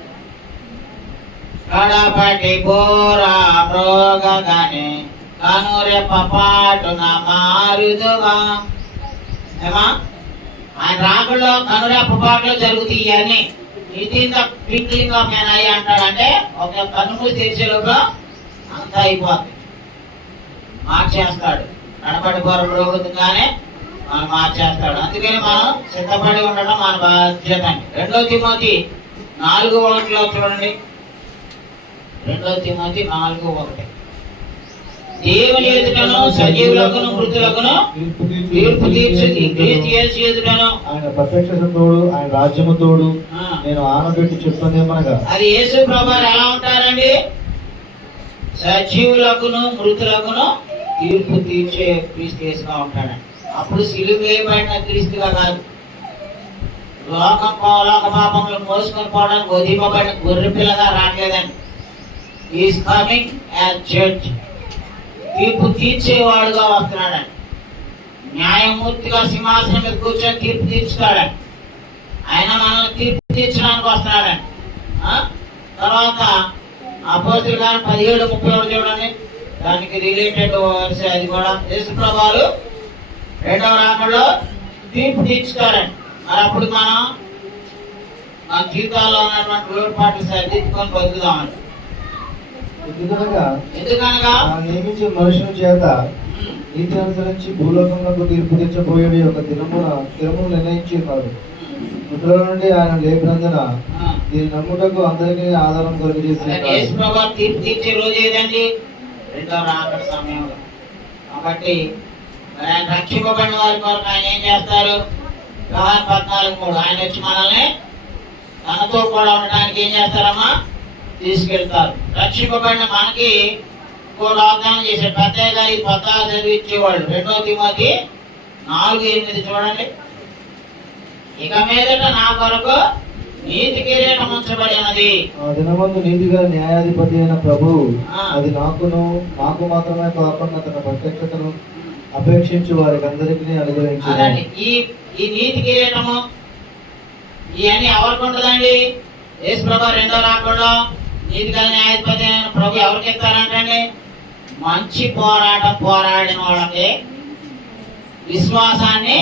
కడపటి పూరా రోగగానే కను రెప్పపాటున మారుదుగా. ఏమా ఆయన రాకుల్లో కనురెప్పపాటులో జరుగుతాయి ఇవన్నీ. ఇది ట్వింక్లింగ్ ఆఫ్ ఎన్ ఐ అంటాడంటే ఒక కన్ను తెరిచే లోపల అంతా అయిపోతుంది, మార్చేస్తాడు. కడపడి పూరం రోగంగానే మనం మార్చేస్తాడు. అందుకని మనం సిద్ధపడి ఉండడం మన బాధ్యత అండి. 2 తిమోతి 4:1 చూడండి. 2 తిమోతి 4:1 దేవుని ఎదుటను సజీవులకును మృతులకును తీర్పు తీర్చు క్రీస్తు యేసు ఎదుటను. ఆయన ప్రత్యక్షత తోడు, ఆయన రాజ్యము తోడు నేను ఆనబెట్టి చెప్తుందేమనగా. అది యేసు ప్రభువారు ఎలా ఉంటారండి? సజీవులకును మృతులకును తీర్పు తీర్చే క్రీస్తు యేసుగా ఉంటాడండి. అప్పుడు సిలువ వేయబడిన క్రీస్తుగా కాదు, లోక పాపములు మోసుకొని పోవడానికి వదిలిపబడిన గొర్రె పిల్లగా రావట్లేదండి. ఈస్ కమింగ్ యాజ్ జడ్జ్, తీర్పు తీర్చేవాడుగా వస్తున్నాడండి. న్యాయమూర్తిగా సింహాసనం మీద కూర్చొని తీర్పు తీర్చుతాడండి. ఆయన మనల్ని తీర్పు తీర్చడానికి వస్తున్నాడండి. తర్వాత అపోస్తలుల కార్యం 17:31 చూడండి. దానికి రిలేటెడ్ వర్స్ అది కూడా. యేసు ప్రభువారు రెండవ రాకడలో తీర్పు తీర్చుతారండి. మరి అప్పుడు మనం మన జీవితాల్లో ఉన్నటువంటి లోటుపాట్లు సరిదిద్దుకొని బతుకుదామండి. ఎందుకనగా నియమించిన మనుషుల చేత నీతి అనుసరించి భూలోకములకు తీర్పు తెచ్చబోయేది ఒక దినమును నిర్ణయించి ఉన్నారు. మృతుల నుండి ఆయన లేపినందున దీని నమ్ముటకు అందరికీ ఆధారం యేసు ప్రభువారు తీర్పు తీర్చే రోజు ఏదండి? రెండవ రాకడ సమయంలో. కాబట్టి ఆయన రక్షింపబడిన వారి కొరకు ఆయన ఏం చేస్తారు? యోహాను 14:3 ఆయన వచ్చి మనల్ని తనతో కూడా ఉండడానికి ఏం చేస్తారమ్మా? తీసుకెళ్తారు. రక్షింపబడిన మనకి కూడా వాగ్దానం చేశాడు. పెద్దగా ఈ పత్రాలు చదివించేవాళ్ళు. 2 తిమోతి 4:8 చూడండి. ఇక మీదట నా కొరకు నీతి కిరీటం ఉంచబడినది. ఆ దినమందు నీతిగా న్యాయాధిపతి అయిన ప్రభు అది నాకు మాత్రమే కాకుండా తన ప్రత్యక్షతను అపేక్షించు వారికి అందరికీ అనుగ్రహించాడు. ఈ నీతి కిరీటము ఇవన్నీ ఎవరికి ఉంటుందండి? యేసు ప్రభు రెండో రాకడలో నీతిగా న్యాయాధిపతి అయిన ప్రభు ఎవరికి ఇస్తారంటండి? మంచి పోరాటం పోరాడిన వాళ్ళకి, విశ్వాసాన్ని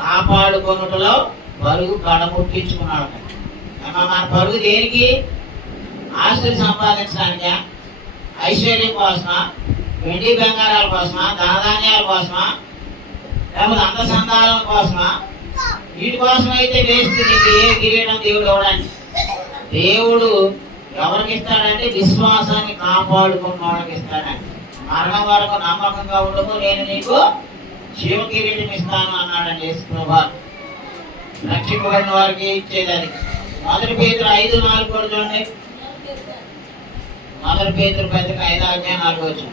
కాపాడుకొనుటలో పరుగు కడముట్టించుకున్నాడు. మన పరుగు దేనికి? ఆస్తులు సంపాదించడానికా? ఐశ్వర్యం కోసమా? వెండి బంగారాల కోసమా? ధనధాన్యాల కోసమా? లేకపోతే అందసందాల కోసమా? వీటి కోసం అయితే వేస్తుంది. ఏ కిరీటం దేవుడు ఇవ్వడానికి? దేవుడు ఎవరికి ఇస్తాడంటే విశ్వాసాన్ని కాపాడుకున్న వాళ్ళకి ఇస్తాడండి. మరణం వరకు నమ్మకంగా ఉండకు, నేను నీకు జీవ కిరీటం ఇస్తాను అన్నాడండి యేసు ప్రభువారు. రక్షింపబడిన వారికి ఇచ్చేదాన్ని. 1 పేతురు 5:4 కూడా చూడండి. 1 పేతురు 5:4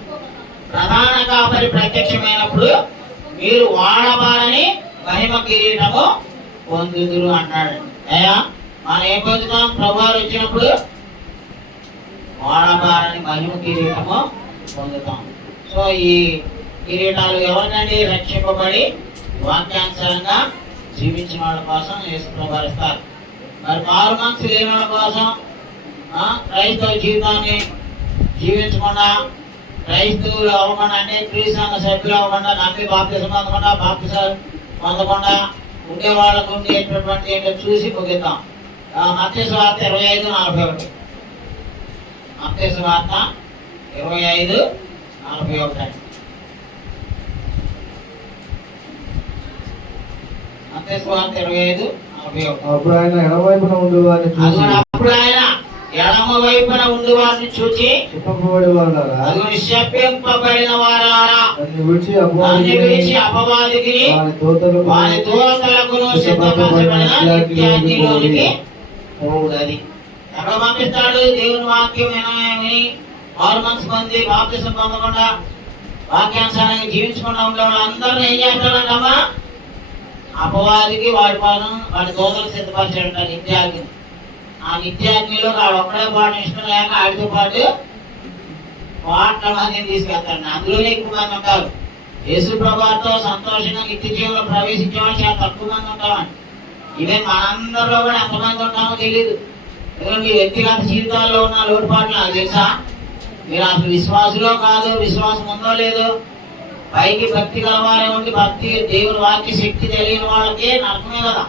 ప్రధాన కాపరి ప్రత్యక్షమైనప్పుడు మీరు వాడబారని మహిమ కిరీటము పొందుదురు అన్నాడు. అయ్యా మనం ఏం పొందుతాం? ప్రభువారు వచ్చినప్పుడు వాడబారని మహిమ కిరీటము పొందుతాం. సో ఈ కిరీటాలు ఎవరినండి? రక్షింపబడి వాక్యానుసారంగా జీవించిన వాళ్ళ కోసం యేసు ప్రభువారు ఇస్తారు. మరి మారు మనసు లేని వాళ్ళ కోసం, క్రైస్తవ జీవితాన్ని జీవించకుండా, క్రైస్తవులు అవ్వకుండా, అంటే క్రీస్తు సంఘ సభ్యులు అవ్వకుండా, నమ్మి బాప్తిసం పొందకుండా ఉండే వాళ్ళకు ఉండేటటువంటి ఏంటో చూసి ముగిద్దాం. మత్తయి సువార్త 25:41. మత్తయి సువార్త 25:41. మత్తయి సువార్త 25:41. అప్పుడు ఆయన ఎడమవైపున ఉండు వారిని చూసి, అప్పుడు ఆయన ఎడమ వైపున ఉండు వారిని చూచి శపింపబడిన వారారా, నన్ను విడిచి అపవాదికి వారి దూతలకును సిద్ధపరచబడిన నిత్యాగ్నిలోనికి పోవుడని. ఎక్కడ పంపిస్తాడు? దేవుని వాక్యం విని మారు మనసు పొంది బాప్తిసం పొందకుండా వాక్యానుసారంగా జీవించకుండా ఉండే వాళ్ళందరినీ ఏం చేస్తాడంటమ్మా? అపవాదికి వాడి దోదలు సిద్ధపరిచాడంట నిత్యాగ్ని. ఆ నిత్యాగ్నిలో వాడు ఒక్కడే పాటు ఇష్టం లేక ఆడితో పాటు కోట్ల మందిని తీసుకెళ్తాడు. అందులోనే ఎక్కువ మంది ఉంటారు. యేసు ప్రభువుతో సంతోషంగా నిత్య జీవంలో ప్రవేశించే వాళ్ళు చాలా తక్కువ మంది ఉంటామండి. ఈవెన్ మనందరిలో కూడా ఎంతమంది ఉంటామో తెలియదు. ఎందుకంటే మీ వ్యక్తిగత జీవితాల్లో ఉన్న లోటుపాట్లు నాకు తెలుసా? మీరు అసలు విశ్వాసులో కాదు, విశ్వాసం ఉందో లేదో, పైకి భక్తి కలవారే ఉండి భక్తి దేవుని వాక్య శక్తి తెలియని వాళ్ళకి నరకమే కదా.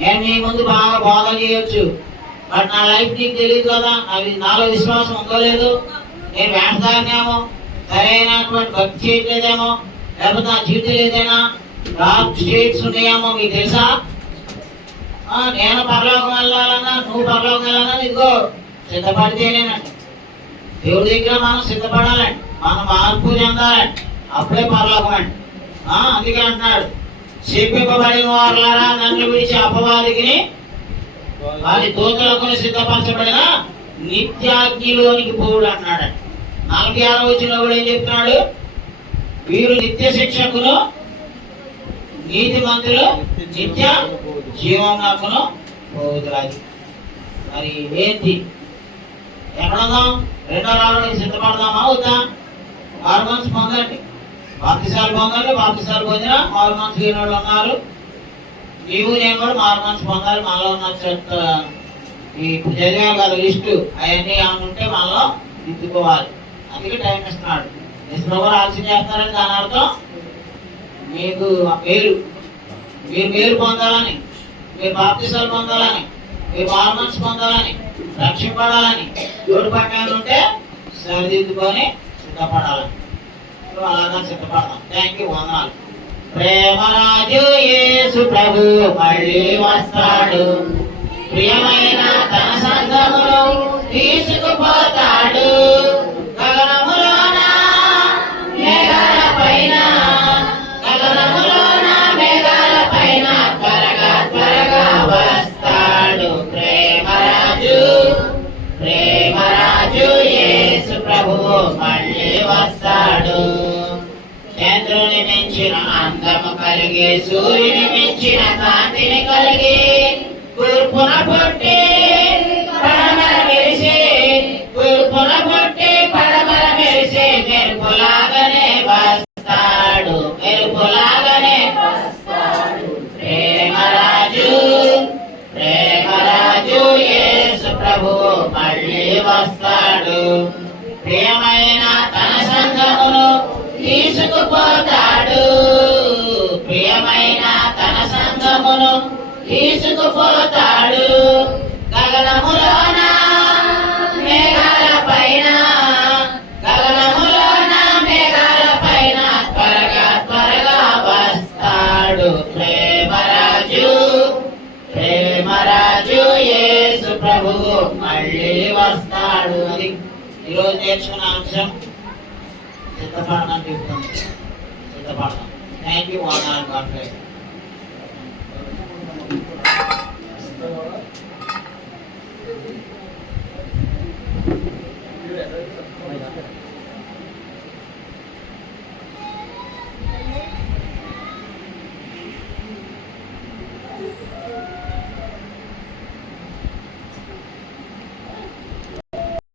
నేను మీ ముందు బాగా బోధ చేయొచ్చు, బట్ నా లైఫ్ నీకు తెలియదు కదా. నాలో విశ్వాసం ఉందో లేదు, నేను వేస్తానేమో, సరైనటువంటి భక్తి చేయట్లేదేమో, లేకపోతే నా జీవితం ఏదైనా డార్క్ స్టేట్స్ ఉన్నాయేమో మీకు తెలుసా? నేను పరలోకం వెళ్ళాలన్నా, నువ్వు పరలోకం వెళ్ళాలన్నా ఇదిగో సిద్ధపడితేనేనండి. దేవుడి దగ్గర మనం సిద్ధపడాలండి, మనం మార్పు చెందాలండి, అప్పుడే పరలోకం అండి. అందుకే అంటున్నాడు, చెప్పింపబడిన వారులారా నన్ను విడిచి అపవాదికి వారి దూతలకు సిద్ధపరచబడిన నిత్యాగ్నిలోనికి పోవుడు అన్నాడు. 46వ వచనంలో కూడా ఏం చెప్తున్నాడు? వీరు నిత్య శిక్షకును నీతిమంతులు నిత్య జీవమునకును పోవుదురాది. మరి ఏంటి? ఎక్కడుందాం? రెండో రావడానికి సిద్ధపడదామా వద్దా? మారు మనసు పొందండి, బాప్తిసాలు పొందండి. బాప్తిసాలు పొందిన మారు మనసు లేని వాళ్ళు ఉన్నారు. నీవు నేను కూడా మారు మనసు పొందాలి. మనలో ఉన్న ఈ చదివాం కదా లిస్టు, అవన్నీ ఏమైనా ఉంటే మనలో దిద్దుకోవాలి. అందుకే టైం ఇస్తున్నాడు. నిశ్చయంగా ఆలోచన చేస్తున్నారని దాని అర్థం మీకు మీరు మేలు పొందాలని, మీరు బాప్తిసాలు పొందాలని, మీరు మారు మనసు పొందాలని, రక్షింపడాలని, తోడుపడ్డాలు ఉంటే సరిదిద్దుకొని సిద్ధపడాలని. అలాగా సిద్ధపడదాం. థ్యాంక్ యూ, వందనాలు. ప్రేమరాజు యేసు ప్రభు మళ్ళీ వస్తాడు, ప్రియమైన తన సంఘమును తీసుకుపోతాడు. గగనములోన మేఘాల పైన, గగనములోన మేఘాల పైన త్వరగా త్వరగా వస్తాడు. ప్రేమరాజు యేసు ప్రభు మళ్ళీ వస్తాడు. చంద్రుని మించిన అందము కలిగి, సూర్యుని మించిన కాంతిని కలిగి, కూర్పున పుట్టి పడమర మెరిసే, కూర్పున పుట్టి పడమర మెరిసే మెరుపులాగానే వస్తాడు, మెరుపులాగానే వస్తాడు. ప్రేమరాజు యేసు ప్రభు మళ్ళీ వస్తాడు, ప్రియమైన తన సంఘమును తీసుకుపోతాడు. ప్రియమైన తన సంఘమును తీసుకుపోతాడు. గగనములోన మేఘాల పైన, గగనములోన మేఘాల పైన త్వరగా త్వరగా వస్తాడు. ప్రేమరాజు యేసు ప్రభు మళ్ళీ వస్తాడు. అది ఈరోజు నేర్చుకున్న అంశం. సిద్ధపడమని చెప్తాను, సిద్ధపడతాం. థ్యాంక్ యూ, వందనాలు. God bless.